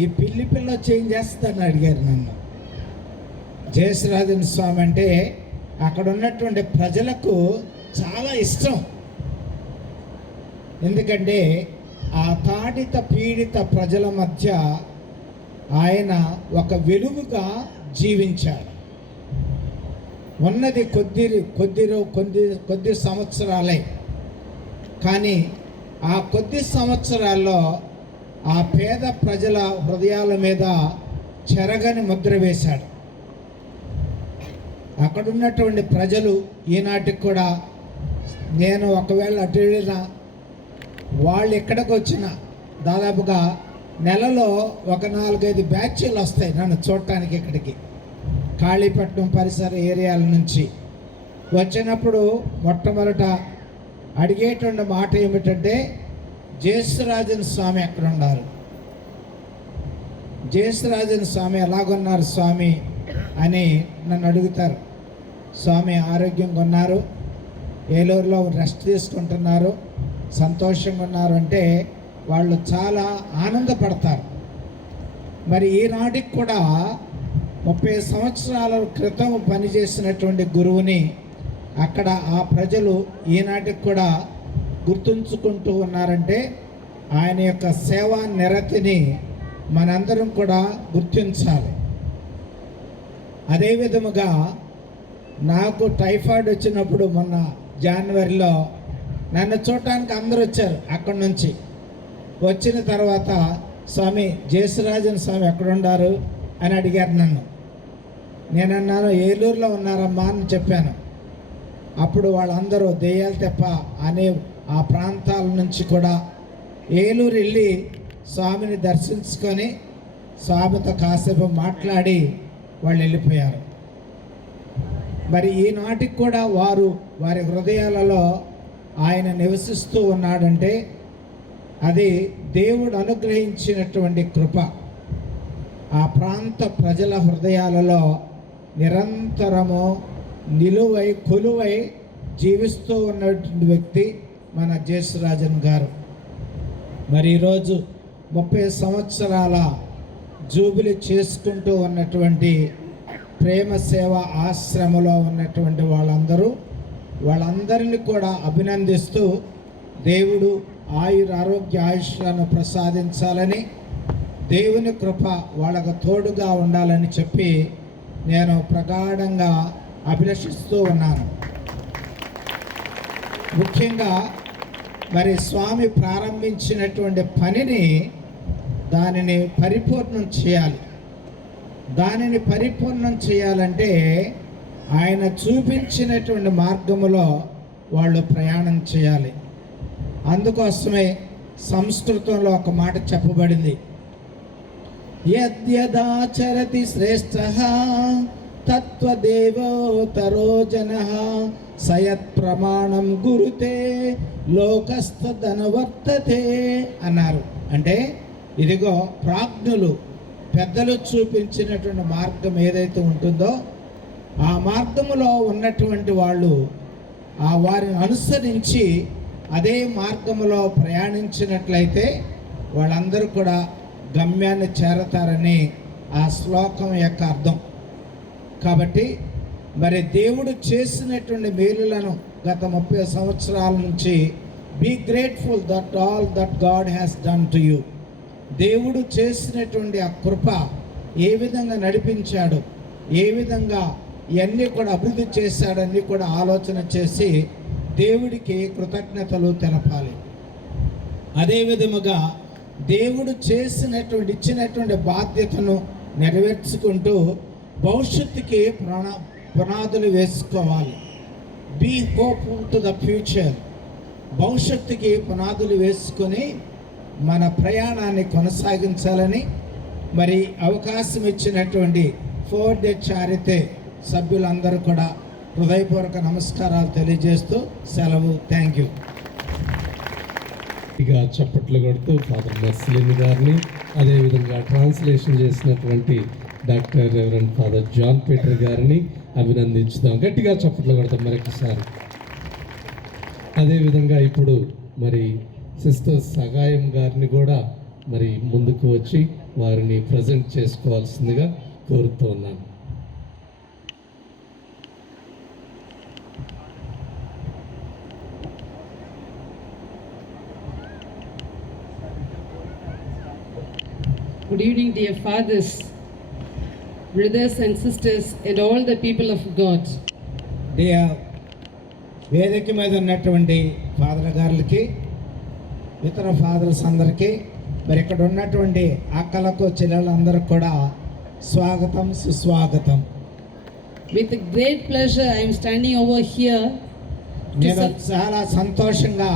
ఈ పిల్లి పిల్ల చేంజ్ చేస్తుందని అడిగారు నన్ను. జయశ్రాజన్ స్వామి అంటే అక్కడ ఉన్నటువంటి ప్రజలకు చాలా ఇష్టం. ఎందుకంటే ఆ తాడిత పీడిత ప్రజల మధ్య ఆయన ఒక వెలుగుగా జీవించాడు. ఉన్నది కొద్ది సంవత్సరాలే, కానీ ఆ కొద్ది సంవత్సరాల్లో ఆ పేద ప్రజల హృదయాల మీద చెరగని ముద్ర వేశాడు. అక్కడ ఉన్నటువంటి ప్రజలు ఈనాటికి కూడా నేను ఒకవేళ అటు వెళ్ళినా వాళ్ళు ఎక్కడికి వచ్చినా దాదాపుగా నెలలో ఒక 4-5 బ్యాచ్లు వస్తాయి నన్ను చూడటానికి ఇక్కడికి, కాళీపట్నం పరిసర ఏరియాల నుంచి వచ్చినప్పుడు మొట్టమొదట అడిగేటువంటి మాట ఏమిటంటే జేసురాజన్ స్వామి ఎక్కడ ఉన్నారు, జేసురాజన్ స్వామి ఎలాగున్నారు స్వామి అని నన్ను అడుగుతారు. స్వామి ఆరోగ్యంగా ఉన్నారు, ఏలూరులో రెస్ట్ తీసుకుంటున్నారు, సంతోషంగా ఉన్నారు అంటే వాళ్ళు చాలా ఆనందపడతారు. మరి ఈనాటికి కూడా 30 సంవత్సరాల క్రితం పనిచేసినటువంటి గురువుని అక్కడ ఆ ప్రజలు ఈనాటికి కూడా గుర్తుంచుకుంటూ ఉన్నారంటే ఆయన యొక్క సేవా నిరతిని మనందరం కూడా గుర్తించాలి. అదే విధముగా నాకు టైఫాయిడ్ వచ్చినప్పుడు మొన్న జనవరిలో నన్ను చూడటానికి అందరూ వచ్చారు. అక్కడి నుంచి వచ్చిన తర్వాత స్వామి జేసురాజన్ స్వామి ఎక్కడున్నారు అని అడిగారు నన్ను. నేనన్నాను ఏలూరులో ఉన్నారమ్మా అని చెప్పాను. అప్పుడు వాళ్ళందరూ దెయ్యాలు తెప్ప అనే ఆ ప్రాంతాల నుంచి కూడా ఏలూరు వెళ్ళి స్వామిని దర్శించుకొని స్వామితో కాసేపు మాట్లాడి వాళ్ళు వెళ్ళిపోయారు. మరి ఈనాటికి కూడా వారి హృదయాలలో ఆయన నివసిస్తూ ఉన్నాడంటే అది దేవుడు అనుగ్రహించినటువంటి కృప. ఆ ప్రాంత ప్రజల హృదయాలలో నిరంతరము కొలువై జీవిస్తూ ఉన్నటువంటి వ్యక్తి మన జేసురాజన్ గారు. మరి ఈరోజు 30 సంవత్సరాల జూబిలీ చేసుకుంటూ ఉన్నటువంటి ప్రేమ సేవ ఆశ్రమంలో ఉన్నటువంటి వాళ్ళందరినీ కూడా అభినందిస్తూ దేవుడు ఆరోగ్య ఆయుష్లను ప్రసాదించాలని, దేవుని కృప వాళ్ళకు తోడుగా ఉండాలని చెప్పి నేను ప్రగాఢంగా అభిలషిస్తూ ఉన్నాను. ముఖ్యంగా మరి స్వామి ప్రారంభించినటువంటి పనిని దానిని పరిపూర్ణం చేయాలి. దానిని పరిపూర్ణం చేయాలంటే ఆయన చూపించినటువంటి మార్గములో వాళ్ళు ప్రయాణం చేయాలి. అందుకోసమే సంస్కృతంలో ఒక మాట చెప్పబడింది, యద్యదాచరతి శ్రేష్ఠః తత్వదేవోతరో జనః సయత్ ప్రమాణం గురుతే లోకస్తదనువర్తతే అన్నారు. అంటే ఇదిగో ప్రాజ్ఞులు పెద్దలు చూపించినటువంటి మార్గం ఏదైతే ఉంటుందో ఆ మార్గములో ఉన్నటువంటి వాళ్ళు వారిని అనుసరించి అదే మార్గములో ప్రయాణించినట్లయితే వాళ్ళందరూ కూడా గమ్యాన్ని చేరతారని ఆ శ్లోకం యొక్క అర్థం. కాబట్టి మరి దేవుడు చేసినటువంటి మేలులను గత 30 సంవత్సరాల నుంచి be grateful that all that God has done to you. దేవుడు చేసినటువంటి ఆ కృప ఏ విధంగా నడిపించాడు, ఏ విధంగా ఇవన్నీ కూడా అభివృద్ధి చేశాడని కూడా ఆలోచన చేసి దేవుడికి కృతజ్ఞతలు తెలపాలి. అదే విధముగా దేవుడు ఇచ్చినటువంటి బాధ్యతను నెరవేర్చుకుంటూ భవిష్యత్తుకి పునాదులు వేసుకోవాలి. Be hopeful to the future. భవిష్యత్తుకి పునాదులు వేసుకొని మన ప్రయాణాన్ని కొనసాగించాలని మరి అవకాశం ఇచ్చినటువంటి 4th చారితే సభ్యులందరూ కూడా హృదయపూర్వక నమస్కారాలు తెలియజేస్తూ సెలవు. Thank you. ఇక చప్పట్లు కొడుతూ ఫాదర్ మర్సిలిన్ గారిని, అదేవిధంగా ట్రాన్స్లేషన్ చేసినటువంటి doctor reverend father John Peter గారిని అభినందించుదాం. గట్టిగా చప్పట్లు కొడతాం మరొకసారి. అదేవిధంగా ఇప్పుడు మరి సిస్టర్ సగాయం గారిని కూడా మరి ముందుకు వచ్చి వారిని ప్రజెంట్ చేసుకోవాల్సిందిగా కోరుతూ ఉన్నాను. Good evening, dear fathers, brothers and sisters, and all the people of God. వేదిక మీద ఉన్నటువంటి ఫాదర్ గారులకి, ఇతర ఫాదర్స్ అందరికీ, మరి ఇక్కడ ఉన్నటువంటి అక్కలకు చెల్లెళ్ళందరికీ కూడా స్వాగతం, సుస్వాగతం. With great pleasure, I am standing over here నేను చాలా సంతోషంగా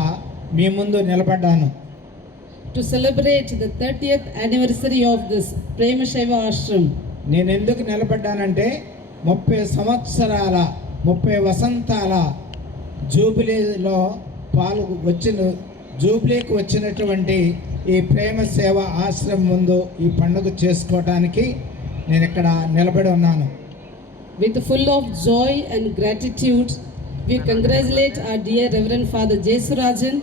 మీ ముందు నిలబడ్డాను. to celebrate the 30th anniversary of this Prema Shiva Ashram. నేను ఎందుకు నిలబడ్డానంటే 30 వసంతాల జూబిలీలో జూబిలీకి వచ్చినటువంటి ఈ ప్రేమ సేవ ఆశ్రమం ముందు ఈ పండుగ చేసుకోవడానికి నేను ఇక్కడ నిలబడి ఉన్నాను. With full of joy and gratitude, we congratulate our dear Reverend Father Jesurajan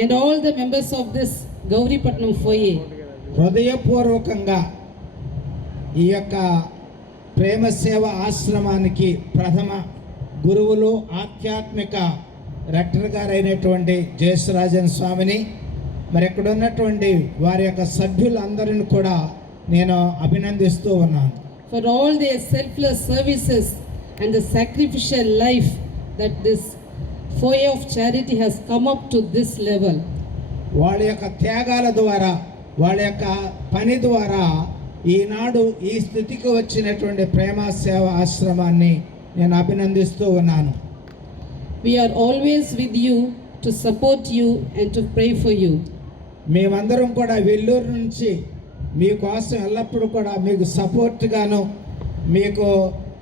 and all the members of this Gauripatnam foyer. హృదయపూర్వకంగా ఈ యొక్క ప్రేమ సేవ ఆశ్రమానికి ప్రథమ గురువులు, ఆధ్యాత్మిక రెక్టర్ గారైనటువంటి జయసురాజన్ స్వామిని, మరి ఇక్కడ ఉన్నటువంటి వారి యొక్క సభ్యులందరిని కూడా నేను అభినందిస్తూ ఉన్నాను. For all their selfless services and the sacrificial life that this foyer of charity has come up to this level. వాళ్ళ యొక్క త్యాగాల ద్వారా, వాళ్ళ యొక్క పని ద్వారా ఈనాడు ఈ స్థితికి వచ్చినటువంటి ప్రేమ సేవ ఆశ్రమాన్ని నేను అభినందిస్తూ ఉన్నాను. We are always with you to support you and to pray for you. మేమందరం కూడా వెల్లూరు నుంచి మీకోసం ఎల్లప్పుడూ కూడా మీకు సపోర్ట్గాను, మీకు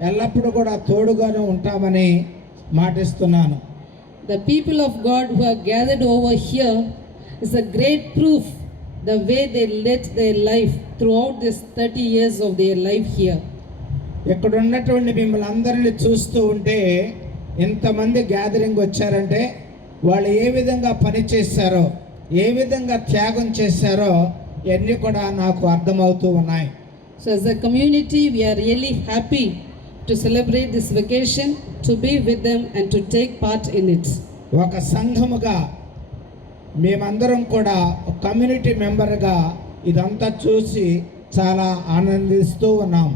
ఎల్లప్పుడూ కూడా తోడుగాను ఉంటామని మాటిస్తున్నాను. The people of God who are gathered over here is a great proof the way they led their life throughout this 30 years of their life here. ఇక్కడ ఉన్నటువంటి మిమ్మల్ని అందరినీ చూస్తూ ఉంటే, ఎంతమంది గ్యాదరింగ్ వచ్చారంటే వాళ్ళు ఏ విధంగా పని చేశారో, ఏ విధంగా త్యాగం చేశారో ఇవన్నీ కూడా నాకు అర్థమవుతూ ఉన్నాయి. So as a community, we are really happy to celebrate this vacation, to be with them and to take part in it. ఒక సంఘముగా మేమందరం కూడా కమ్యూనిటీ మెంబర్గా ఇదంతా చూసి చాలా ఆనందిస్తూ ఉన్నాం.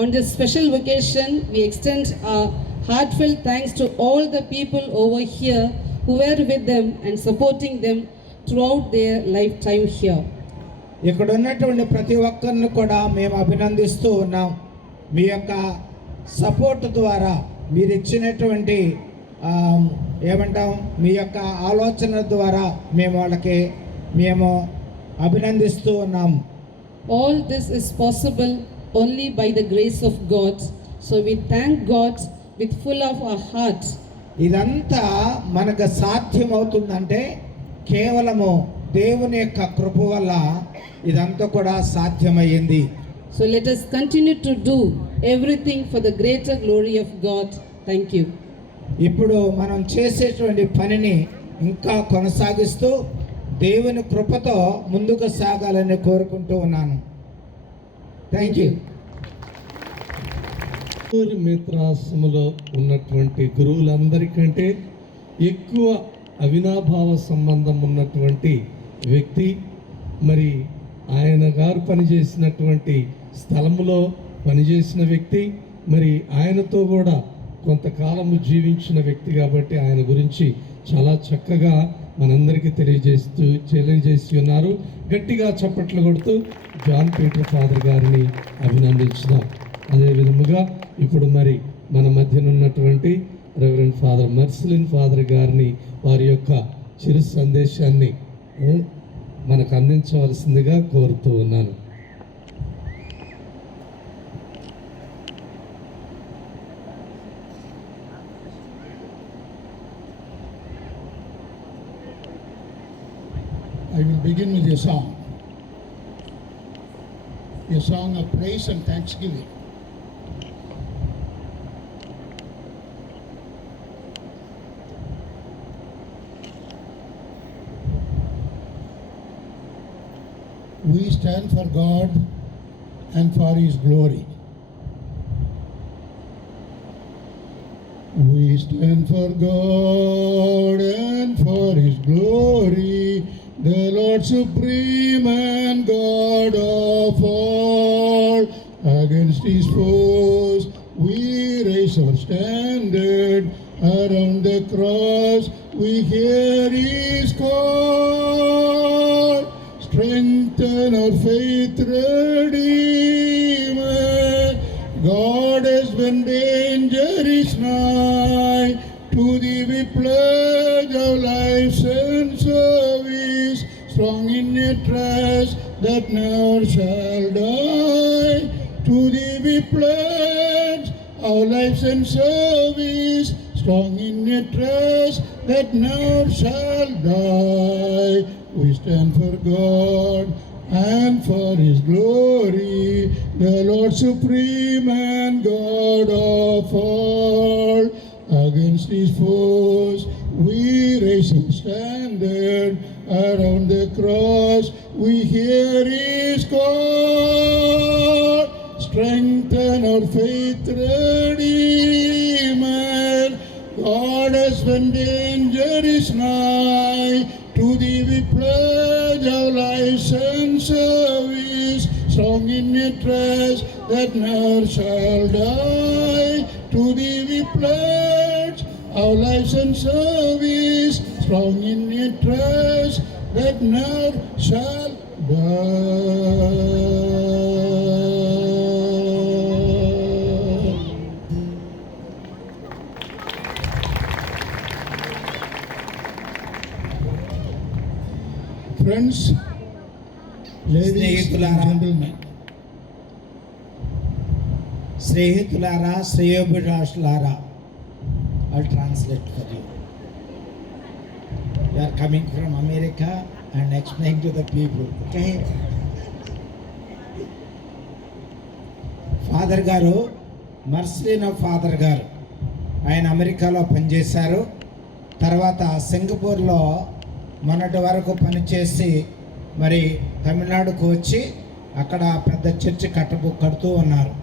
On this special vacation, we extend our heartfelt thanks to all the people over here who were with them and supporting them throughout their lifetime here. ఇక్కడ ఉన్నటువంటి ప్రతి ఒక్కరిని కూడా మేము అభినందిస్తూ ఉన్నాం. మీ యొక్క సపోర్ట్ ద్వారా, మీరు ఇచ్చినటువంటి మీ యొక్క ఆలోచన ద్వారా మేము అభినందిస్తూ ఉన్నాం. All this is possible only by the grace of God. So we thank God with full of our heart. ఇదంతా మనకు సాధ్యమవుతుందంటే కేవలము దేవుని యొక్క కృప వల్ల ఇదంతా కూడా సాధ్యమయ్యింది. So let us continue to do everything for the greater glory of God. Thank you. ఇప్పుడు మనం చేసేటువంటి పనిని ఇంకా కొనసాగిస్తూ దేవుని కృపతో ముందుకు సాగాలని కోరుకుంటూ ఉన్నాను. Thank you. మిత్రాశ్రమంలో ఉన్నటువంటి గురువులందరికంటే ఎక్కువ అవినాభావ సంబంధం ఉన్నటువంటి వ్యక్తి, మరి ఆయన గారు పనిచేసినటువంటి స్థలంలో పనిచేసిన వ్యక్తి, మరి ఆయనతో కూడా కొంతకాలము జీవించిన వ్యక్తి కాబట్టి ఆయన గురించి చాలా చక్కగా మనందరికీ తెలియజేసి ఉన్నారు. గట్టిగా చప్పట్లు కొడుతూ జాన్ పీటర్ ఫాదర్ గారిని అభినందించుదాం. అదేవిధముగా ఇప్పుడు మరి మన మధ్యన ఉన్నటువంటి రెవరెండ్ ఫాదర్ మర్సిలిన్ ఫాదర్ గారిని వారి యొక్క చిరు సందేశాన్ని మనకు అందించవలసిందిగా కోరుతూ ఉన్నాను. I will begin with a song of praise and thanksgiving. We stand for God and for His glory. We stand for God and for His glory, the Lord supreme and God of all. Against His foes we raise our standard. cross we hear His call. Strengthen our faith, Redeemer. God has when danger is nigh. To Thee we pledge our lives and service, strong in a trust that never shall die. To Thee we pledge our lives and service, strong in a trust that never shall die. We stand for God and for His glory, the Lord supreme and God of all. Against His foes we raise a standard. Around the cross we hear His call. Strengthen our faith, Redeemer. God has when danger is nigh. To Thee we pledge our lives and service, strong in a trust that never shall die. To Thee we pledge our lives and service, strong in a trust that never shall die. Friends, ladies and gentlemen, స్నేహితులారా, శ్రేయోభిలాషులారా, I'll translate for you. You are coming from America and explain to the people, okay? Father గారు, మర్సిలినో father గారు, ఆయన అమెరికాలో పనిచేశారు. తర్వాత సింగపూర్లో మొన్నటి వరకు పనిచేసి మరి తమిళనాడుకు వచ్చి అక్కడ పెద్ద చర్చి కడుతూ ఉన్నారు.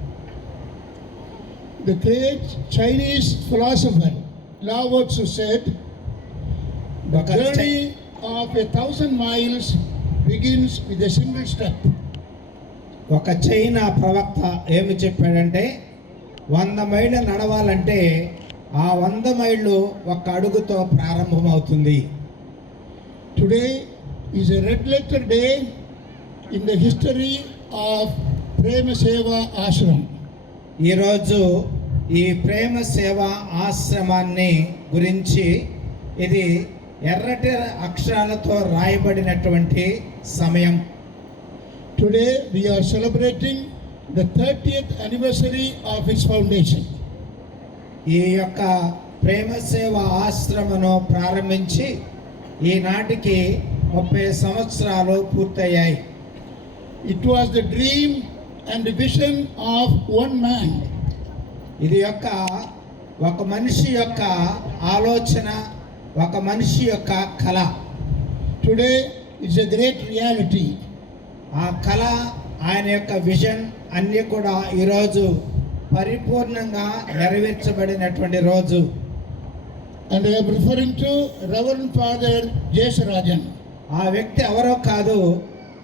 The great Chinese philosopher Lao Tzu said, the journey of 1,000 miles begins with a single step. ఒక చైనా ప్రవక్త ఏమి చెప్పాడంటే, 100 మైళ్ళు నడవాలంటే ఆ 100 మైళ్ళు ఒక అడుగుతో ప్రారంభమవుతుంది. Today is a red letter day in the history of Prema Seva Ashram. ఈరోజు ఈ ప్రేమ సేవ ఆశ్రమాన్ని గురించి ఇది ఎర్రటి అక్షరాలతో రాయబడినటువంటి సమయం. Today we are celebrating the 30th anniversary of its foundation. ఈ యొక్క ప్రేమ సేవ ఆశ్రమను ప్రారంభించి ఈనాటికి 30 సంవత్సరాలు పూర్తయ్యాయి. It was the dream and the vision of one man. ఇది ఒక మనిషి యొక్క ఆలోచన, ఒక మనిషి యొక్క కళ. Today is a great reality. ఆ కళ, ఆయన యొక్క విజన్ అన్నీ కూడా ఈరోజు పరిపూర్ణంగా నెరవేర్చబడినటువంటి రోజు. And I am referring to Reverend Father Jesarajan. ఆ వ్యక్తి ఎవరో కాదు,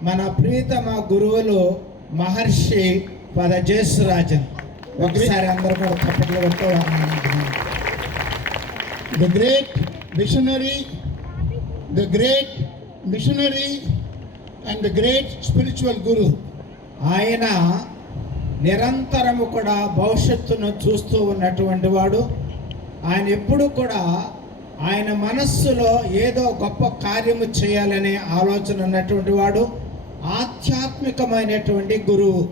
మన ప్రియతమ గురువులు మహర్షి ఫాదర్ జేసరాజన్. ఒకసారి అందరూ కూడా తప్పట్లు కొట్టేవారు. The great visionary, the great missionary and the great spiritual guru. ఆయన నిరంతరము కూడా భవిష్యత్తును చూస్తూ ఉన్నటువంటి వాడు. ఆయన ఎప్పుడు కూడా ఆయన మనస్సులో ఏదో గొప్ప కార్యము చేయాలనే ఆలోచన ఉన్నటువంటి వాడు, ఆధ్యాత్మికమైనటువంటి గురువు.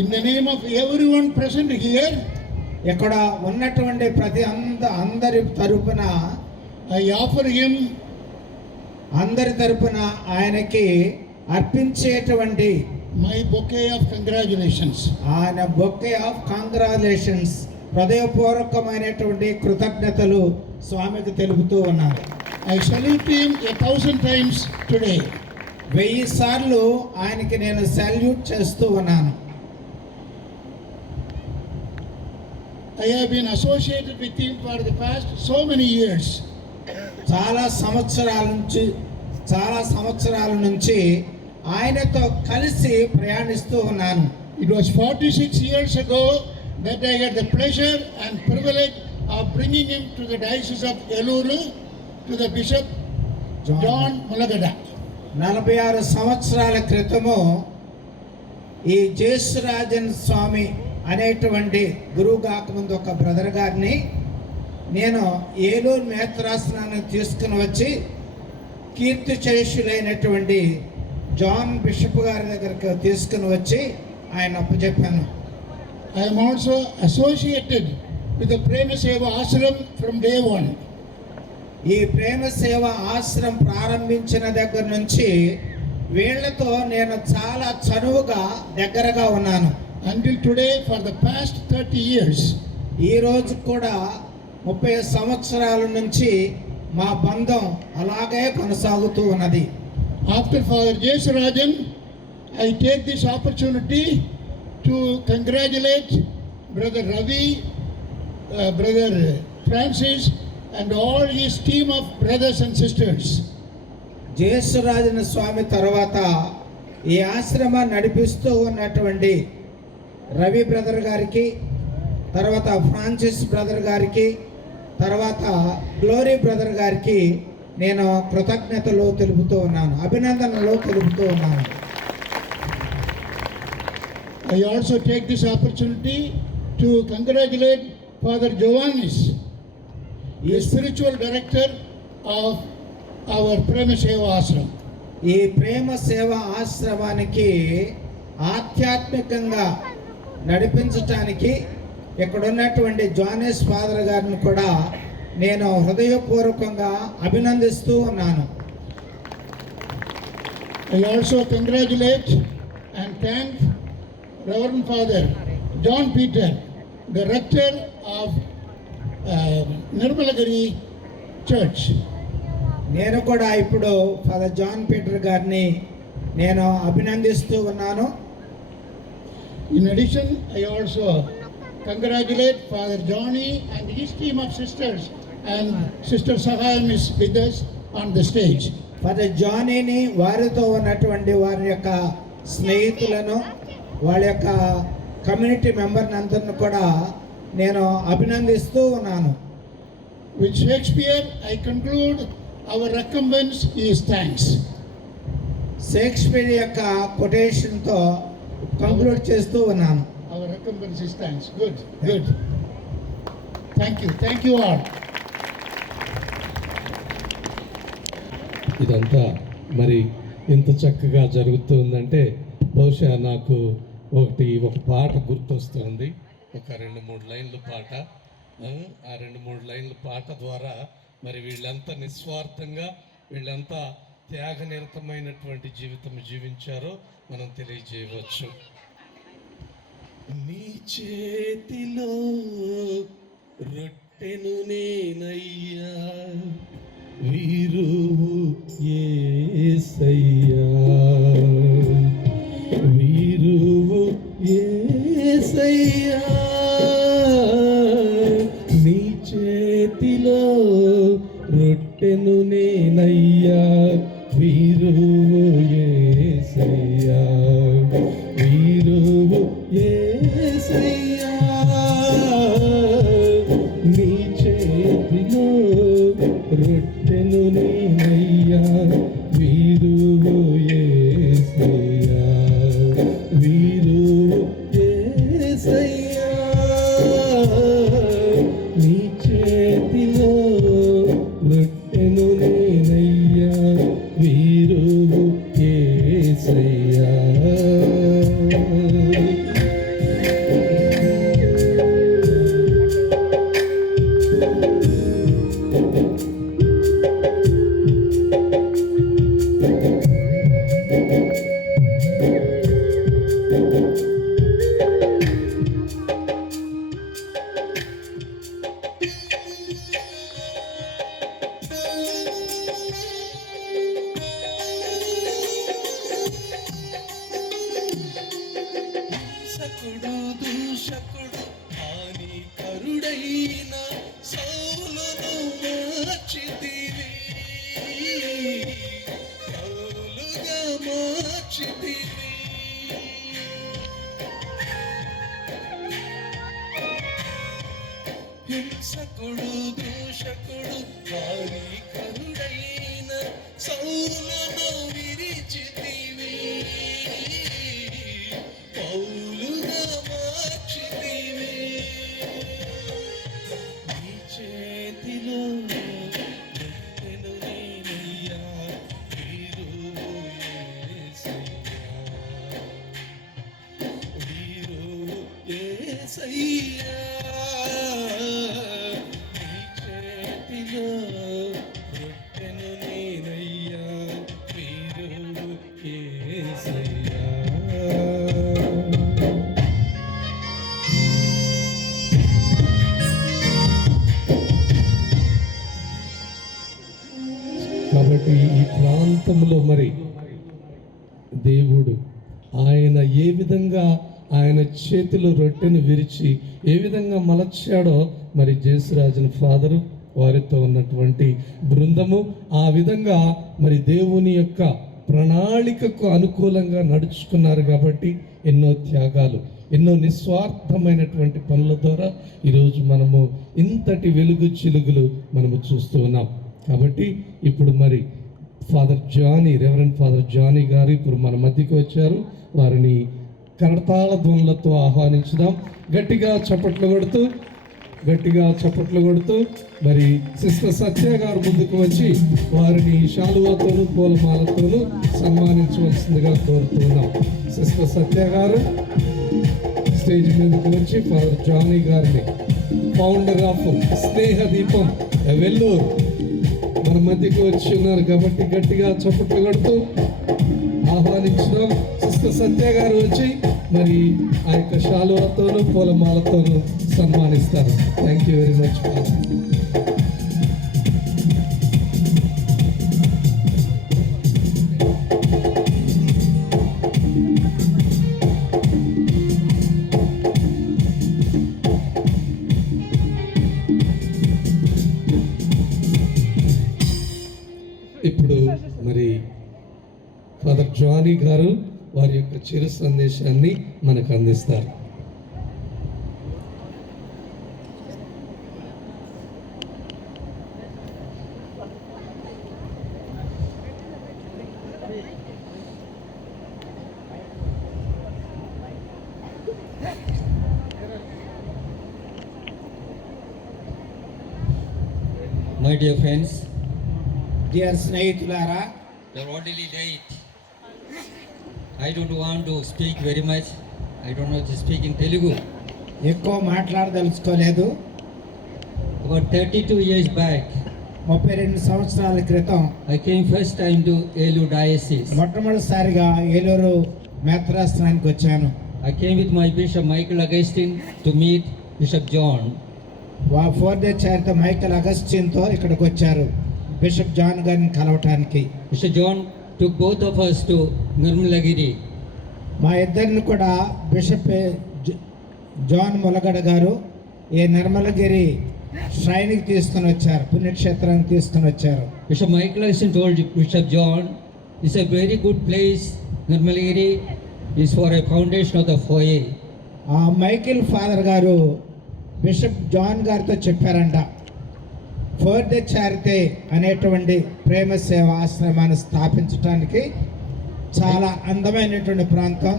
In the name of everyone present here, ఇక్కడ ఉన్నటువంటి ప్రతి అందరి తరపున I offer him అందరి తరపున ఆయనకి అర్పించేటువంటి my bouquet of congratulations. ఆయన బొకే ఆఫ్ కంగ్రాచులేషన్స్, హృదయపూర్వకమైనటువంటి కృతజ్ఞతలు స్వామికి తెలుపుతూ ఉన్నారు. I salute him 1,000 times today. 1000 సార్లు ఆయనకి నేను సాల్యూట్ చేస్తూ ఉన్నాను. I have been associated with him for the past so many years. చాలా సంవత్సరాల నుంచి ఆయనతో కలిసి ప్రయాణిస్తూ ఉన్నాను. It was 46 years ago that I had the pleasure and privilege of bringing him to the Diocese of Eluru to the Bishop John Mulagada. 46 సంవత్సరాల క్రితము ఈ జేసురాజన్ స్వామి అనేటువంటి గురువు కాకముందు ఒక బ్రదర్ గారిని నేను ఏలూరు మేత్రాసనానికి తీసుకుని వచ్చి కీర్తిశేషులైనటువంటి జాన్ బిషప్ గారి దగ్గరకు తీసుకుని వచ్చి ఆయన అప్పచెప్పాను. I am also associated with the Prema Seva Ashram from day one. ఈ ప్రేమ సేవ ఆశ్రమం ప్రారంభించిన దగ్గర నుంచి వీళ్లతో నేను చాలా చనువుగా దగ్గరగా ఉన్నాను. Until today, for the past 30 years. ఈ రోజు కూడా 30 సంవత్సరాల నుంచి మా బంధం అలాగే కొనసాగుతూ ఉన్నది. After Father Jesurajan, I take this opportunity to congratulate Brother Ravi, Brother Francis, and all his team of brothers and sisters. జేసురాజన స్వామి తర్వాత ఈ ఆశ్రమాన్ని నడిపిస్తూ ఉన్నటువంటి రవి బ్రదర్ గారికి, తర్వాత ఫ్రాన్సిస్ బ్రదర్ గారికి, తర్వాత గ్లోరీ బ్రదర్ గారికి నేను కృతజ్ఞతలు తెలుపుతూ ఉన్నాను, అభినందనలు తెలుపుతూ ఉన్నాను. I also take this opportunity to congratulate Father Giovannis, the spiritual director of our Prema Seva Ashram. ఈ ప్రేమ సేవ ఆశ్రమానికి ఆధ్యాత్మికంగా నడిపించటానికి ఇక్కడ ఉన్నటువంటి జానెస్ ఫాదర్ గారిని కూడా నేను హృదయపూర్వకంగా అభినందిస్తూ ఉన్నాను. I also congratulate and thank Reverend Father John Peter, the rector of Nirmalagiri Church. నేను కూడా ఇప్పుడు ఫాదర్ జాన్ పీటర్ గారిని నేను అభినందిస్తూ ఉన్నాను. In addition, I also congratulate Father Johnny and his team of sisters, and Sister Sahayam is with us on the stage. Father జానీని, వారితో ఉన్నటువంటి వారి యొక్క స్నేహితులను, వాళ్ళ యొక్క కమ్యూనిటీ మెంబర్ని అందరిని కూడా నేను అభినందిస్తూ ఉన్నాను. With Shakespeare, I conclude our recompense is thanks. Shakespeare యొక్క కొటేషన్తో కంక్లూడ్ చేస్తూ ఉన్నాను. Our recompense is thanks. Good, good. Thank you all. ఇదంతా మరి ఇంత చక్కగా జరుగుతుందంటే బహుశా నాకు ఒక పాట గుర్తొస్తుంది. ఒక 2-3 లైన్ల పాట. ఆ 2-3 లైన్ల పాట ద్వారా మరి వీళ్ళంతా నిస్వార్థంగా, వీళ్ళంతా త్యాగనిరతమైనటువంటి జీవితం జీవించారో మనం తెలియజేయవచ్చు. నీ చేతిలో రొట్టెను నేనయ్యా, వీరువు యేసయ్యా, వీరువు యేసయ్యా, నీ చేతిలో రొట్టెను నేనయ్యా, వీరువు యేసయ్యా, వీరువు యేసయ్యా, నీ చేతిలో రొట్టెను నేనయ్యా, వీరువు యేసయ్యా, వీరువు యేసయ్యా, నీ చేతిలో రొట్టెను నేనయ్యా, వీరువు యేసయ్యా. హింసకుడు దూషకుడు హానికరుడైన సౌలును విరిచితివి, పౌలుగా మార్చితివి. నీ చేతిలో పెట్టెను నేనయ్యా, వీరు యేసయ్యా, నీ చేతిలో పెట్టెను నేనయ్యా, వీరు యేసయ్యా. కాబట్టి ఈ ప్రాంతంలో మరి దేవుడు ఆయన ఏ విధంగా ఆయన చేతిలో రొట్టెను విరిచి ఏ విధంగా మలచాడో మరి జేసురాజుల ఫాదరు వారితో ఉన్నటువంటి బృందము ఆ విధంగా మరి దేవుని యొక్క ప్రణాళికకు అనుకూలంగా నడుచుకున్నారు. కాబట్టి ఎన్నో త్యాగాలు, ఎన్నో నిస్వార్థమైనటువంటి పనుల ద్వారా ఈరోజు మనము ఇంతటి వెలుగు చిలుగులు మనము చూస్తూ ఉన్నాం. కాబట్టి ఇప్పుడు మరి father Johnny, reverend father Johnny గారు ఇప్పుడు మన మధ్యకి వచ్చారు. వారిని కరతాళ ధ్వనులతో ఆహ్వానించుదాం. గట్టిగా చప్పట్లు కొడుతూ మరి సిస్టర్ సత్య గారు ముందుకు వచ్చి వారిని శాలువాతోనూ పూలమాలతోనూ సన్మానించవలసిందిగా కోరుతున్నాం. సిస్టర్ సత్య గారు స్టేజ్ మీదకి వచ్చి ఫాదర్ జానీ గారిని, ఫౌండర్ ఆఫ్ స్నేహ దీపం వెల్లూరు, మన మధ్యకి వచ్చి ఉన్నారు. కాబట్టి గట్టిగా చప్పట్లు కొడుతూ ఆహ్వానించడం. సిస్టర్ సత్య గారు వచ్చి మరి ఆ యొక్క శాలువాతోనూ పూలమాలతోనూ సన్మానిస్తారు. Thank you very much. ఇప్పుడు మరి ఫాదర్ జానీ గారు వారి యొక్క చిరు సందేశాన్ని మనకు అందిస్తారు. My dear friends, డియర్ స్నేహితులారా, you're already late. I don't want to speak very much. I don't know to speak in Telugu. ఎక్కువ మాట్లాడదలుచుకోలేదు. About 32 years back, 32 సంవత్సరాల క్రితం I came first time to Eluru Diocese. మొట్టమొదటిసారిగా ఏలూరు మేత్రాసనానికి వచ్చాను. I came with my Bishop Michael Augustine to meet Bishop John. Fourth Charita Michael అగస్టిన్తో ఇక్కడికి వచ్చారు bishop John గారిని కలవటానికి. Bishop John took both of us to Nirmalagiri. మా ఇద్దరిని కూడా బిషప్ జాన్ ములగడ గారు ఈ నిర్మలగిరి శ్రైనికి తీసుకుని వచ్చారు, పుణ్యక్షేత్రానికి తీసుకుని వచ్చారు. Bishop Michael Augustine told Bishop John, it's a very good place. Nirmalagiri is for a foundation of the foyer. ఆ మైకిల్ ఫాదర్ గారు బిషప్ జాన్ గారితో చెప్పారంట, ఫోర్త్ చారిటీ అనేటువంటి ప్రేమ సేవ ఆశ్రమాన్ని స్థాపించడానికి చాలా అందమైనటువంటి ప్రాంతం,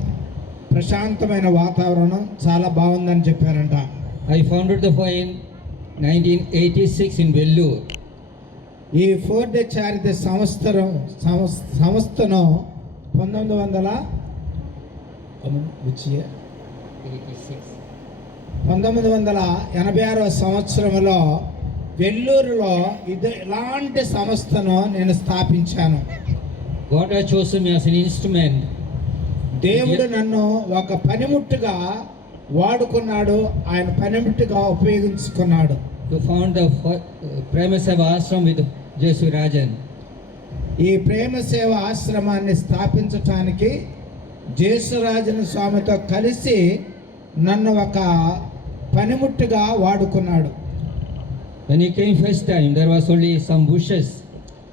ప్రశాంతమైన వాతావరణం చాలా బాగుందని చెప్పారంట. I founded the foyer in 1986 in Vellore. ఈ ఫోర్త్ చారిటీ సంస్థను 1986 సంవత్సరంలో వెల్లూరులో ఇలాంటి సంస్థను నేను స్థాపించాను. God has chosen me as an instrument. దేవుడు నన్ను ఒక పనిముట్టుగా వాడుకున్నాడు, ఆయన పనిముట్టుగా ఉపయోగించుకున్నాడు. To found the Prema Seva Ashram with Jesu Rajan. ఈ ప్రేమ సేవ ఆశ్రమాన్ని స్థాపించటానికి జేసురాజన్ స్వామితో కలిసి నన్ను ఒక పనిముట్టుగా వాడుకున్నాడు. When he came first time, there was only some bushes,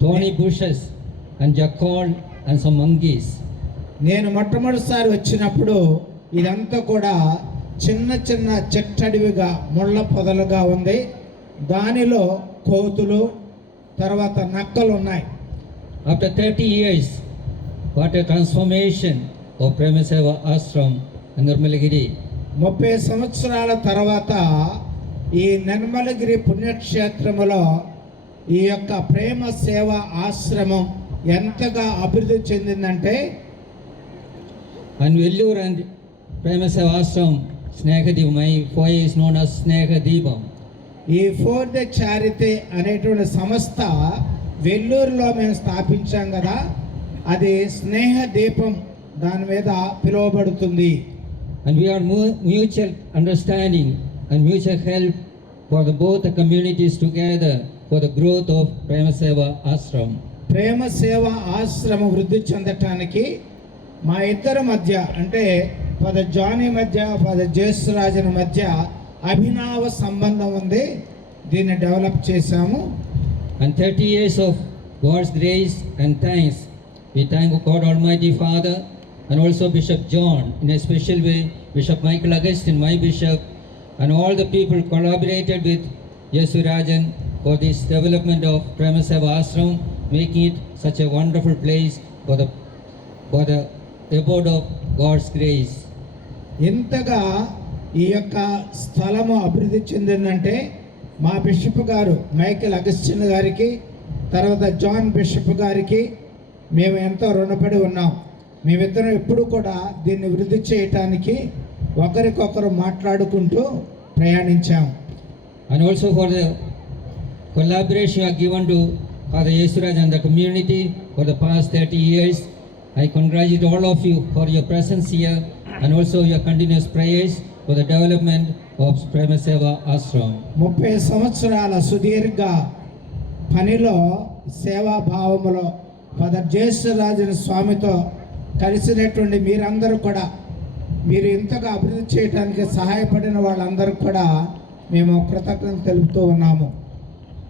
thorny bushes, and jackal and some monkeys. నేను మొట్టమొదటిసారి వచ్చినప్పుడు ఇదంతా కూడా చిన్న చిన్న చెట్టడివిగా ముళ్ళ పొదలుగా ఉంది. దానిలో కోతులు తర్వాత నక్కలు ఉన్నాయి. After 30 years, what a transformation of Prema Seva Ashram and Nirmalagiri. 30 సంవత్సరాల తర్వాత ఈ నిర్మలగిరి పుణ్యక్షేత్రములో ఈ యొక్క ప్రేమ సేవ ఆశ్రమం ఎంతగా అభివృద్ధి చెందిందంటే, And Vellore and Prema Seva Ashram, Snehadeepam, my foyer is known as Snehadeepam. ఈ ఫోర్ ద చారిటీ అనేటువంటి సంస్థ వెల్లూరులో మేము స్థాపించాం కదా, అది స్నేహ దీపం దాని మీద పిలువబడుతుంది. And we are mutual understanding and mutual help for both the communities together for the growth of Prema Seva Ashram. ప్రేమ సేవ ఆశ్రమం వృద్ధి చెందటానికి మా ఇద్దరి మధ్య అంటే ఫాదర్ జానీ మధ్య ఫాదర్ జేసురాజన్ మధ్య అభినవ సంబంధం ఉంది. దీన్ని డెవలప్ చేశాము. And 30 years of God's grace and thanks. We thank God Almighty Father and also Bishop John in a special way, Bishop Michael Augustine, my bishop, and all the people collaborated with Yesurajan for this development of Prema Seva Ashram, making it such a wonderful place for the abode of God's grace. ఇంతగా ఈ యొక్క స్థలము అభివృద్ధి చెందిందంటే మా bishop గారు Michael Augustine గారికి, తర్వాత John bishop గారికి మేము ఎంతో రుణపడి ఉన్నాం. మేమిద్దరం ఎప్పుడు కూడా దీన్ని వృద్ధి చేయటానికి ఒకరికొకరు మాట్లాడుకుంటూ ప్రయాణించాం. And also for the collaboration you have given to Father Yesuraj and the community for the past 30 years. I congratulate all of you for your presence here and also your continuous prayers for the development of Prema Seva Ashram. 30 సంవత్సరాల సుదీర్ఘ పనిలో సేవా భావములో father జేసురాజన్ స్వామితో కలిసినటువంటి మీరందరూ కూడా, మీరు ఇంతగా అభివృద్ధి చేయడానికి సహాయపడిన వాళ్ళందరూ కూడా మేము కృతజ్ఞతలు తెలుపుతూ ఉన్నాము.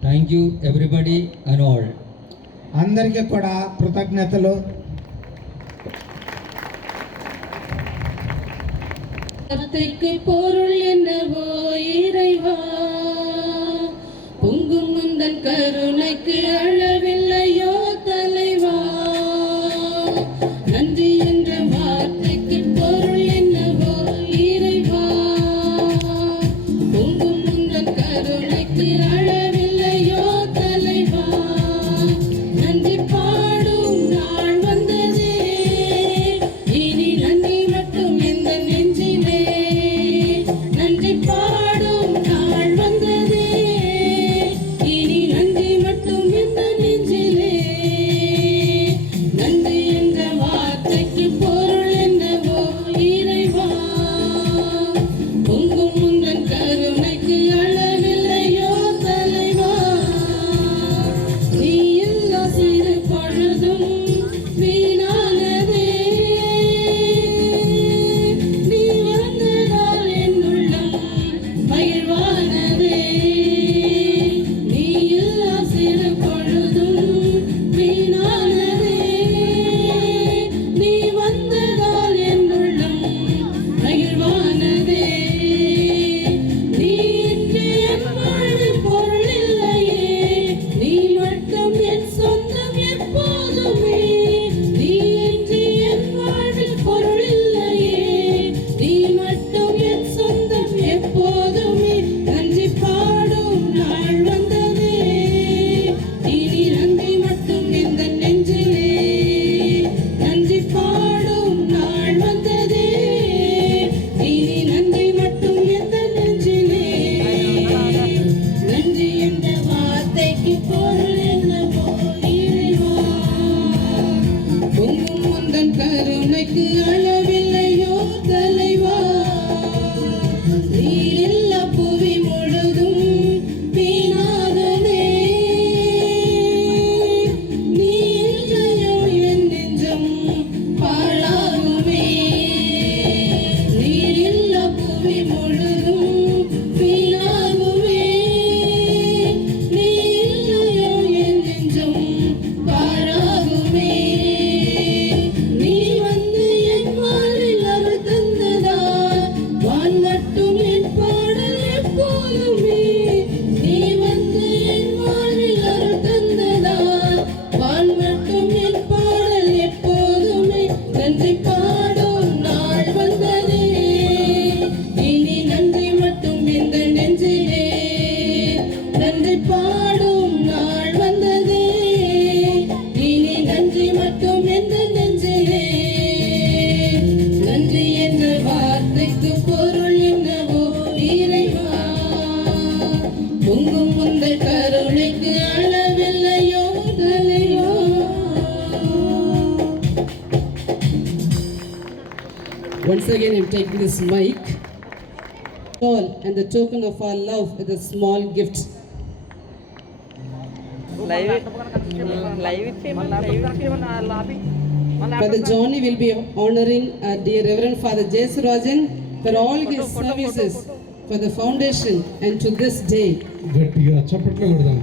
Thank you everybody and all. అందరికీ కూడా కృతజ్ఞతలు. வார்த்தைக்கு பொருள் என்னவோ இறைவா, பொங்கும் முந்தன் கருணைக்கு அளவில்லையோ தலைவா. நன்றி என்ற வார்த்தைக்கு பொருள் என்னவோ இறைவா, பொங்கும் முந்தன் கருணைக்கு அளவில்லையோ தலைவா. நன்றி பாடும் நாள் வந்ததே, இனி நன்றி மட்டும் இந்த நெஞ்சிலே. நன்றி பாடும் நாள் வந்ததே, இனி நன்றி மட்டும் இந்த நெஞ்சிலே. Once again, I'm taking this mic. All and the token of our love with a small gift. Live ఇచ్చేయమని lobby Father Johnny will be honoring our dear Reverend Father J. Surajan for all his services for the foundation and to this day. గట్టిగా చప్పట్లు కొడదాం.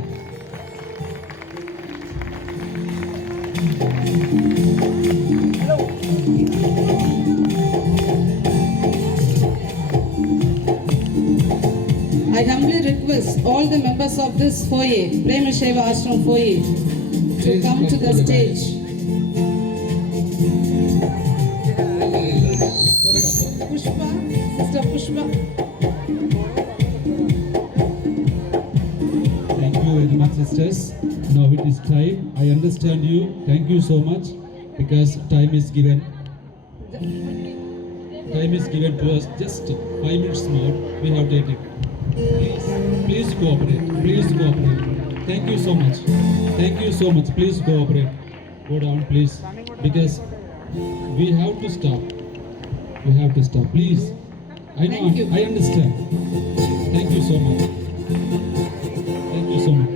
I humbly request all the members of this foyer, Prema Sheva Ashram foyer, to come to the stage. Pushpa, Sister Pushpa. Thank you very much, sisters. Now it is time. I understand you. Thank you so much because time is given. Time is given to us. Just 5 minutes more. We have taken. Please cooperate. Please cooperate. Thank you so much. Thank you so much. Please cooperate. Go down, please, because we have to stop. We have to stop. Please. I know. Thank you. I understand. Thank you so much. Thank you so much.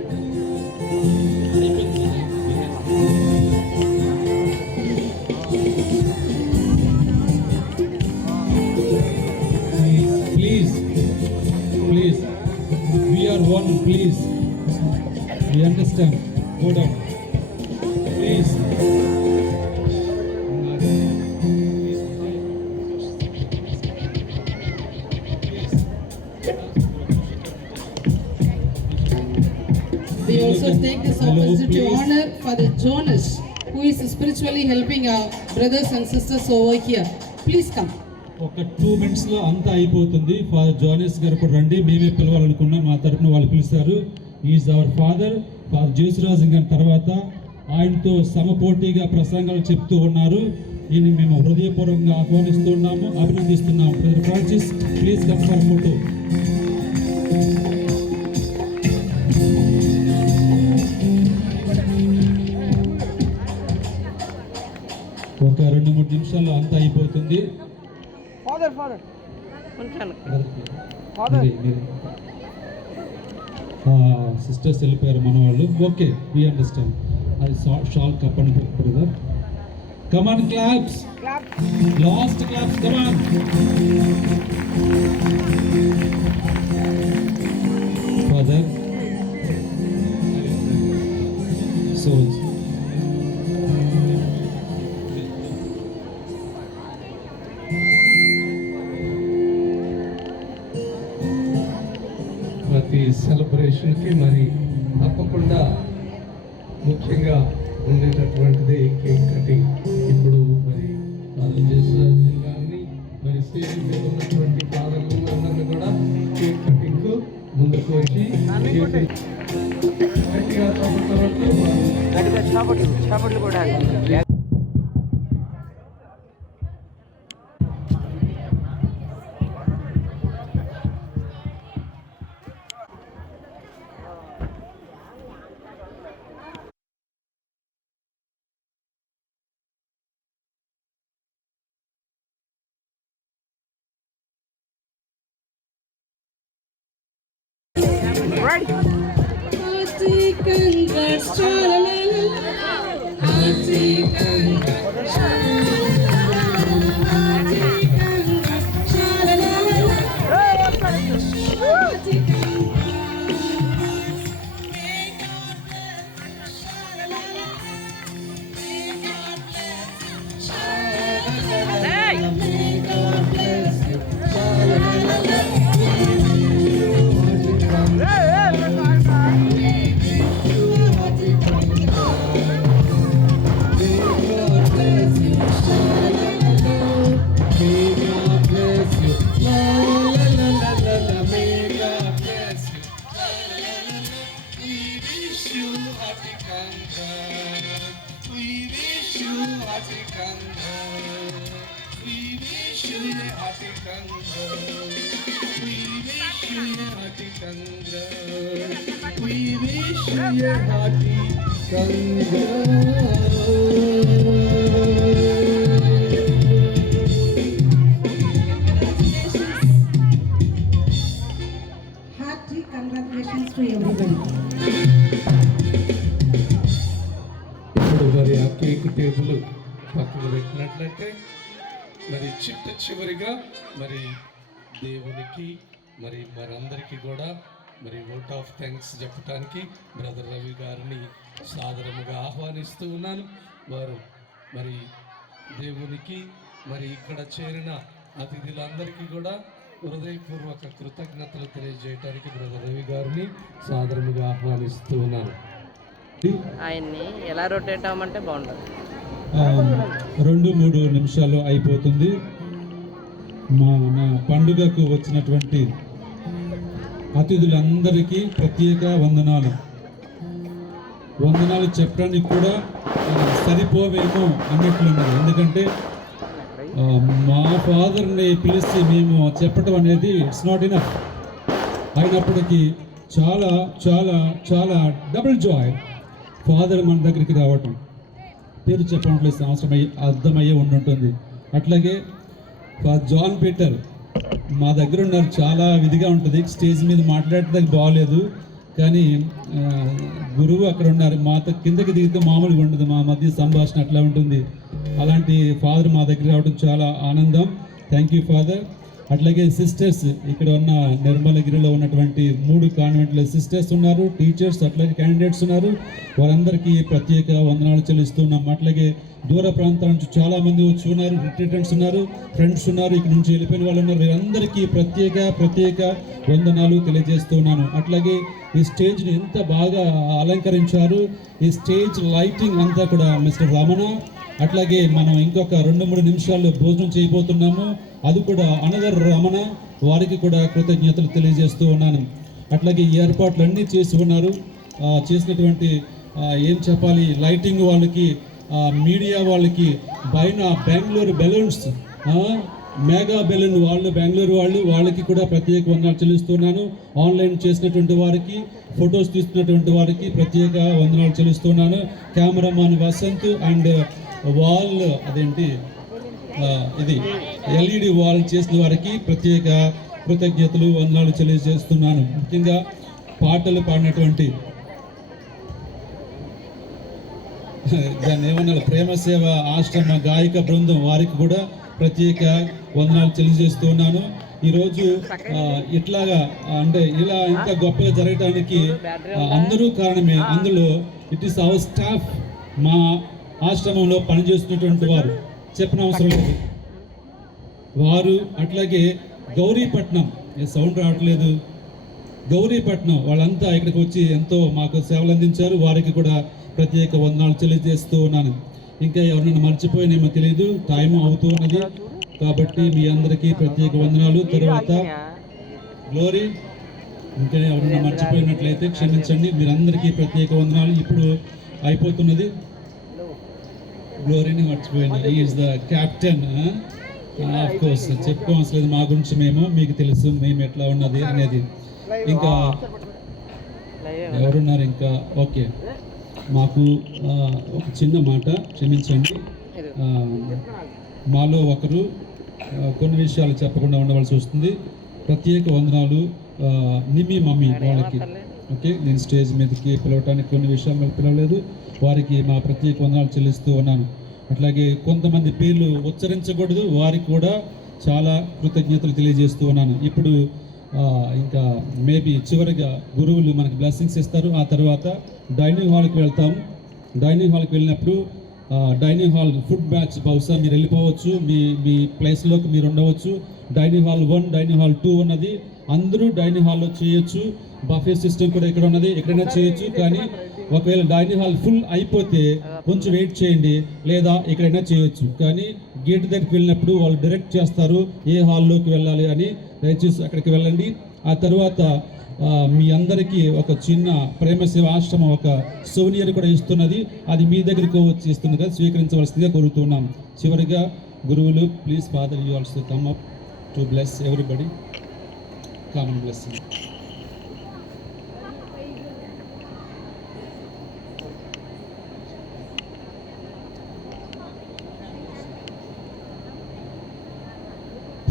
Please, please, we are one, please. We understand. Go down. Please. We also take this Hello, opportunity to please. honor Father Jonas, who is spiritually helping our brothers and sisters over here. Please come. ఒక 2 మినిట్స్లో అంతా అయిపోతుంది. Father Jonas గారు కూడా రండి, మేమే పిలవాలనుకున్నాం, మా తరఫున వాళ్ళు పిలుస్తారు. ఈజ్ అవర్ ఫాదర్ జేసురాజు గారి తర్వాత ఆయనతో సమపోటీగా ప్రసంగాలు చెప్తూ ఉన్నారు. ఈయన మేము హృదయపూర్వకంగా ఆహ్వానిస్తున్నాము, అభినందిస్తున్నాము. Brother Francis, please come for photo. ఒక 2-3 నిమిషాల్లో అంతా అయిపోతుంది. ఉంచాను సిస్టర్స్ వెళ్ళిపోయారు మన వాళ్ళు. Okay, we understand. అది షాల్ కప్పని brother. Come on claps, last claps, come on. Father so ప్రతి సెలబ్రేషన్కి మరి తప్పకుండా ముఖ్యంగా ఉండేటటువంటిది కేక్ కటింగ్. ఇప్పుడు మరి ఫాదర్ జేసురాజు గారిని మరి స్టేజ్ మీద ఉన్నటువంటి ఫాదర్లు అందరినీ కూడా కేక్ కటింగ్ ముందుకు వచ్చి గట్టిగా చేపట్లు కూడా Hearty congrats, cha-la-la-la. Hearty congrats, cha-la-la-la. Hearty congrats, cha-la-la-la. Hearty congrats. May God bless you, cha-la-la-la. May God bless you, cha-la-la-la. May God bless you, cha-la-la-la. We wish you a hearty congrats. ఆ cake table పక్కకు పెట్టినట్లయితే మరి చివరిగా మరి దేవునికి మరి మనందరికీ కూడా మరి ఓట్ ఆఫ్ థ్యాంక్స్ చెప్పడానికి బ్రదర్ రవి గారిని సాదరముగా ఆహ్వానిస్తూ ఉన్నాను. వారు మరి దేవునికి మరి ఇక్కడ చేరిన అతిథులందరికీ కూడా హృదయపూర్వక కృతజ్ఞతలు తెలియజేయడానికి బ్రదర్ రవి గారిని సాదరముగా ఆహ్వానిస్తూ ఉన్నాను. ఆయన్ని ఎలా రొటేట్ అవ్వమంటే బాగుంటుంది. 2-3 నిమిషాలు అయిపోతుంది. మన పండుగకు వచ్చినటువంటి అతిథులందరికీ ప్రత్యేక వందనాలు చెప్పడానికి కూడా సరిపోవేమో అన్నట్లున్నది. ఎందుకంటే మా ఫాదర్ని పిలిచి మేము చెప్పటం అనేది ఇట్స్ నాట్ ఇనఫ్. అయినప్పటికీ చాలా చాలా చాలా డబుల్ జాయ్ ఫాదర్ మన దగ్గరికి రావటం. పేరు చెప్పట్లేదు, అర్థమయ్యే ఉండుంటుంది. అట్లాగే జాన్ పీటర్ మా దగ్గర ఉన్నారు. చాలా విధిగా ఉంటుంది, స్టేజ్ మీద మాట్లాడటానికి బాగోలేదు, కానీ గురువు అక్కడ ఉన్నారు. మాతో కిందకి దిగితే మామూలుగా ఉండదు, మా మధ్య సంభాషణ అట్లా ఉంటుంది. అలాంటి ఫాదర్ మా దగ్గర రావడం చాలా ఆనందం. Thank you father. అట్లాగే సిస్టర్స్ ఇక్కడ ఉన్న నిర్మలగిరిలో ఉన్నటువంటి 3 కాన్వెంట్ల సిస్టర్స్ ఉన్నారు, టీచర్స్ అట్లాగే క్యాండిడేట్స్ ఉన్నారు. వారందరికీ ప్రత్యేక వందనాలు చెల్లిస్తున్నాం. అట్లాగే దూర ప్రాంతాల నుంచి చాలామంది వచ్చి ఉన్నారు, రిట్రీటెంట్స్ ఉన్నారు, ఫ్రెండ్స్ ఉన్నారు, ఇక్కడ నుంచి వెళ్ళిపోయిన వాళ్ళు ఉన్నారు. వీరందరికీ ప్రత్యేక వందనాలు తెలియజేస్తున్నాను. అట్లాగే ఈ స్టేజ్ని ఎంత బాగా అలంకరించారు. ఈ స్టేజ్ లైటింగ్ అంతా కూడా మిస్టర్ రమణ. అట్లాగే మనం ఇంకొక 2-3 నిమిషాల్లో భోజనం చేయబోతున్నాము, అది కూడా అనదర్ రమణ. వారికి కూడా కృతజ్ఞతలు తెలియజేస్తూ ఉన్నాను. అట్లాగే ఈ ఏర్పాట్లన్నీ చేసి ఉన్నారు. చేసినటువంటి ఏం చెప్పాలి, లైటింగ్ వాళ్ళకి, మీడియా వాళ్ళకి, పైన బెంగళూరు బెలూన్స్, మెగా బెలూన్ వాళ్ళు, బెంగళూరు వాళ్ళకి కూడా ప్రత్యేక వందనాలు చెల్లిస్తున్నాను. ఆన్లైన్ చేసినటువంటి వారికి, ఫొటోస్ తీస్తున్నటువంటి వారికి ప్రత్యేక వందనాలు చెల్లిస్తున్నాను. కెమెరామాన్ వసంత్ అండ్ వాల్ ఇది ఎల్ఈడి వాల్ చేసిన వారికి ప్రత్యేక కృతజ్ఞతలు వందనాలు తెలియజేస్తున్నాను. ముఖ్యంగా పాటలు పాడినటువంటి దాన్ని ఏమన్నారు, ప్రేమ సేవ ఆశ్రమ గాయక బృందం వారికి కూడా ప్రత్యేక వందనాలు తెలియజేస్తున్నాను. ఈరోజు ఇట్లాగా అంటే ఇలా ఇంత గొప్పగా జరగడానికి అందరూ కారణమే. అందులో ఇట్ ఈస్ అవర్ స్టాఫ్, మా ఆశ్రమంలో పనిచేస్తున్నటువంటి వారు, చెప్పనవసరం లేదు. వారు అట్లాగే గౌరీపట్నం, సౌండ్ రావట్లేదు, గౌరీపట్నం వాళ్ళంతా ఇక్కడికి వచ్చి ఎంతో మాకు సేవలు అందించారు. వారికి కూడా ప్రత్యేక వందనాలు తెలియజేస్తూ ఉన్నాను. ఇంకా ఎవరినైనా మర్చిపోయినేమో తెలియదు, టైం అవుతూ ఉన్నది కాబట్టి మీ అందరికీ ప్రత్యేక వందనాలు. తర్వాత గ్లోరీ, ఇంకా ఎవరైనా మర్చిపోయినట్లయితే క్షమించండి. మీరందరికీ ప్రత్యేక వందనాలు. ఇప్పుడు అయిపోతున్నది. గ్లోరీని మర్చిపోయినా, is the captain. Of course చెప్పుకోవాల్సిన లేదు, మా గురించి మీకు తెలుసు మేము ఎట్లా ఉన్నది అనేది. ఇంకా ఎవరున్నారు ఇంకా? ఓకే, మాకు ఒక చిన్న మాట క్షమించండి. మాలో ఒకరు కొన్ని విషయాలు చెప్పకుండా ఉండవలసి వస్తుంది. ప్రత్యేక వందనాలు నిమి మమ్మీ వాళ్ళకి. ఓకే, నేను స్టేజ్ మీదకి పిలవటానికి కొన్ని విషయాలు మీద పిలవలేదు, వారికి మా ప్రత్యేక వందనాలు చెల్లిస్తూ ఉన్నాను. అట్లాగే కొంతమంది పేర్లు ఉచ్చరించకూడదు, వారికి కూడా చాలా కృతజ్ఞతలు తెలియజేస్తూ ఉన్నాను. ఇప్పుడు ఇంకా మేబీ చివరిగా గురువులు మనకి బ్లెస్సింగ్స్ ఇస్తారు. ఆ తర్వాత డైనింగ్ హాల్కి వెళ్తాం. డైనింగ్ హాల్కి వెళ్ళినప్పుడు డైనింగ్ హాల్ ఫుడ్ బ్యాచ్ బహుశా మీరు వెళ్ళిపోవచ్చు, మీ ప్లేస్లోకి మీరు ఉండవచ్చు. డైనింగ్ హాల్ 1, డైనింగ్ హాల్ 2 ఉన్నది. అందరూ డైనింగ్ హాల్లో చేయొచ్చు. బఫే సిస్టమ్ కూడా ఇక్కడ ఉన్నది, ఎక్కడైనా చేయొచ్చు. కానీ ఒకవేళ డైనింగ్ హాల్ ఫుల్ అయిపోతే కొంచెం వెయిట్ చేయండి, లేదా ఎక్కడైనా చేయొచ్చు. కానీ గేట్ దగ్గరికి వెళ్ళినప్పుడు వాళ్ళు డైరెక్ట్ చేస్తారు ఏ హాల్లోకి వెళ్ళాలి అని. దయచేసి అక్కడికి వెళ్ళండి. ఆ తర్వాత మీ అందరికీ ఒక చిన్న ప్రేమ సేవ ఆశ్రమం ఒక సోనియర్ కూడా ఇస్తున్నది, అది మీ దగ్గరికి వచ్చి ఇస్తున్నది కదా, స్వీకరించవలసిందిగా కోరుతున్నాం. చివరిగా గురువులు, please father you also come up to bless everybody. Common blessing.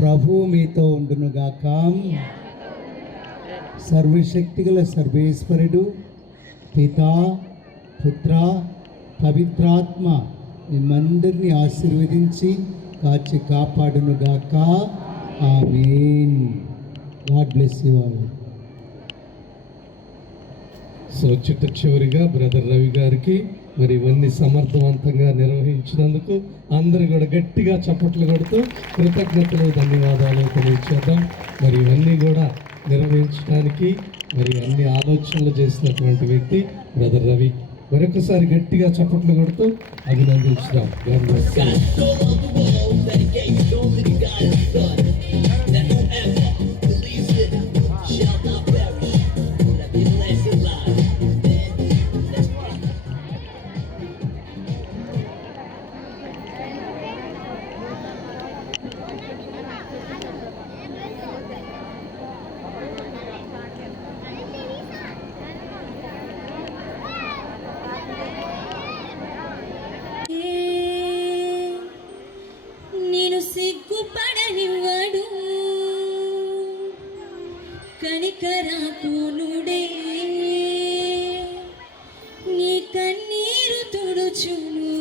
ప్రభు మీతో ఉండునుగాక. సర్వశక్తిగల సర్వేశ్వరుడు పితా, పుత్ర, పవిత్రాత్మ మిమ్మందరినీ ఆశీర్వదించి కాచి కాపాడునుగాక. Amen. God bless you all. So చివరిగా బ్రదర్ రవి గారికి మరి ఇవన్నీ సమర్థవంతంగా నిర్వహించినందుకు అందరూ కూడా గట్టిగా చప్పట్లు కొడుతూ కృతజ్ఞతలు, ధన్యవాదాలు తెలియచేద్దాం. మరి ఇవన్నీ కూడా నిర్వహించడానికి మరి అన్ని ఆలోచనలు చేసినటువంటి వ్యక్తి బ్రదర్ రవి. మరొకసారి గట్టిగా చప్పట్లు కొడుతూ అభినందించుదాం. నేను సిగ్గుపడనివ్వడు, కనికరాకునుడే నీ కన్నీరు తుడుచును.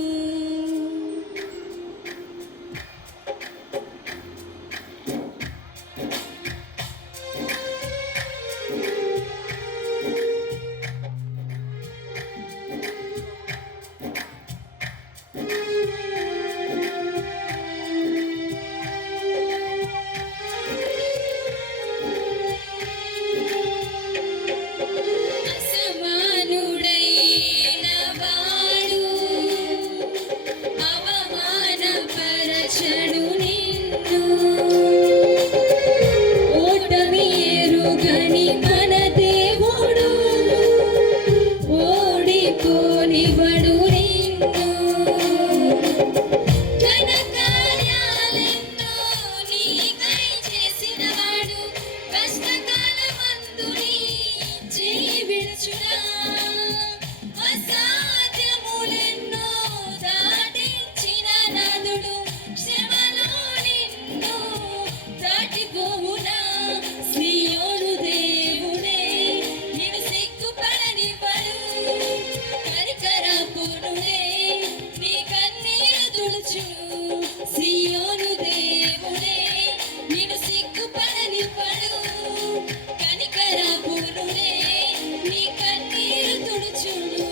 అసమానుడైన వాడు అవమానపరచడు నిన్ను, ఓటమి ఎరుగని మన దేవుడు ఓడిపోనివ్వడు నిన్ను. ఘనకార్యాలెన్నో నీకై చేసినవాడు, కష్టకాలమందు నీ చేయి విడుచునా. అసాధ్యములెన్నో దాటించిన నాదుడు, శ్రమలో నిన్ను దాటిపోవునా. సీయోను దేవుడే నిన్ను సిగ్గుపడనివ్వడు, కనికరపునుడే నీ కన్నీరు తుడుచును. సీయోను దేవుడే నిన్ను సిగ్గుపడనివ్వడు, కనికరపునుడే నీ కన్నీరు తుడుచును.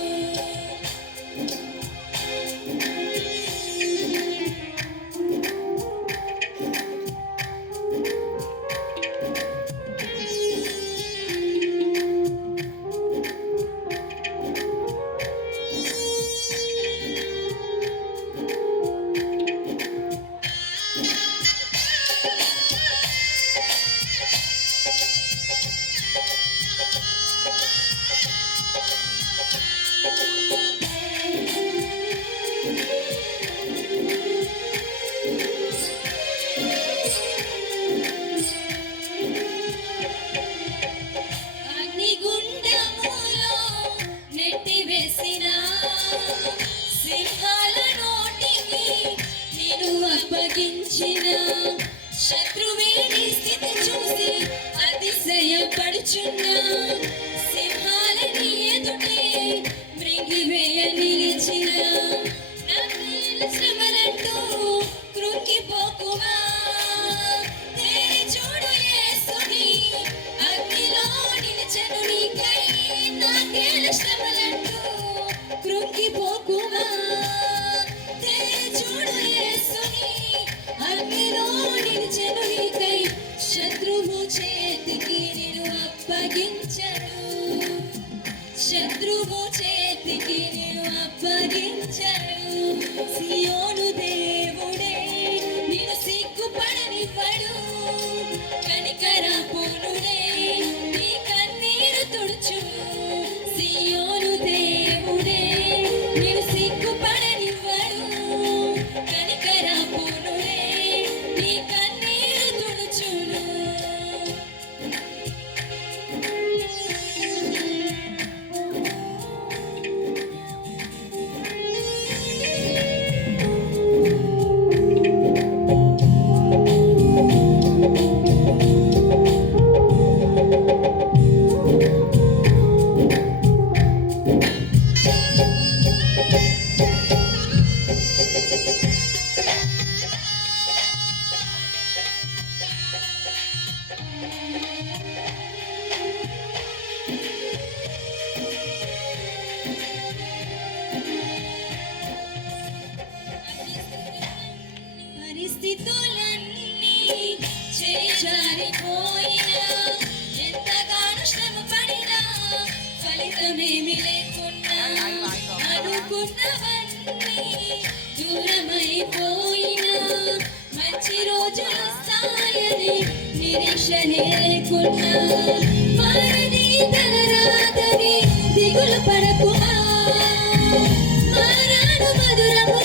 అగ్నిగుండములో నెట్టివేసిన సింహాల నోటికి నిన్ను అప్పగించిన శత్రువే నీ స్థితి చూసి అతిశయపడుచున్న సింహాల నీ ఎదుటే మృంగివేయ నిలిచిన నన్ను శ్రమలంటూ కృంగిపోకుమా. తేరి చూడు యేసుని అగ్నిలో నిలిచెను నీకై, నాకేల శ్రమలంటూ కృంగిపోకుమా. తేరి చూడు యేసుని అగ్నిలో నిలిచెను నీకై, శత్రువు చేతికి నిన్ను అప్పగించడు, శత్రువు చేతికి నిన్ను అప్పగించడు. పరిస్థితులన్నీ చేజారిపోయినా ఎంతగానో శ్రమ పడినా ఫలితమేమి లేకున్నా అనుకున్నవన్నీ దూరమైపోయినా మంచి రోజులు వస్తాయని నిరీక్షనే లేకున్నా మారది తలరాదని దిగులు పడకుమా మారాను మధురము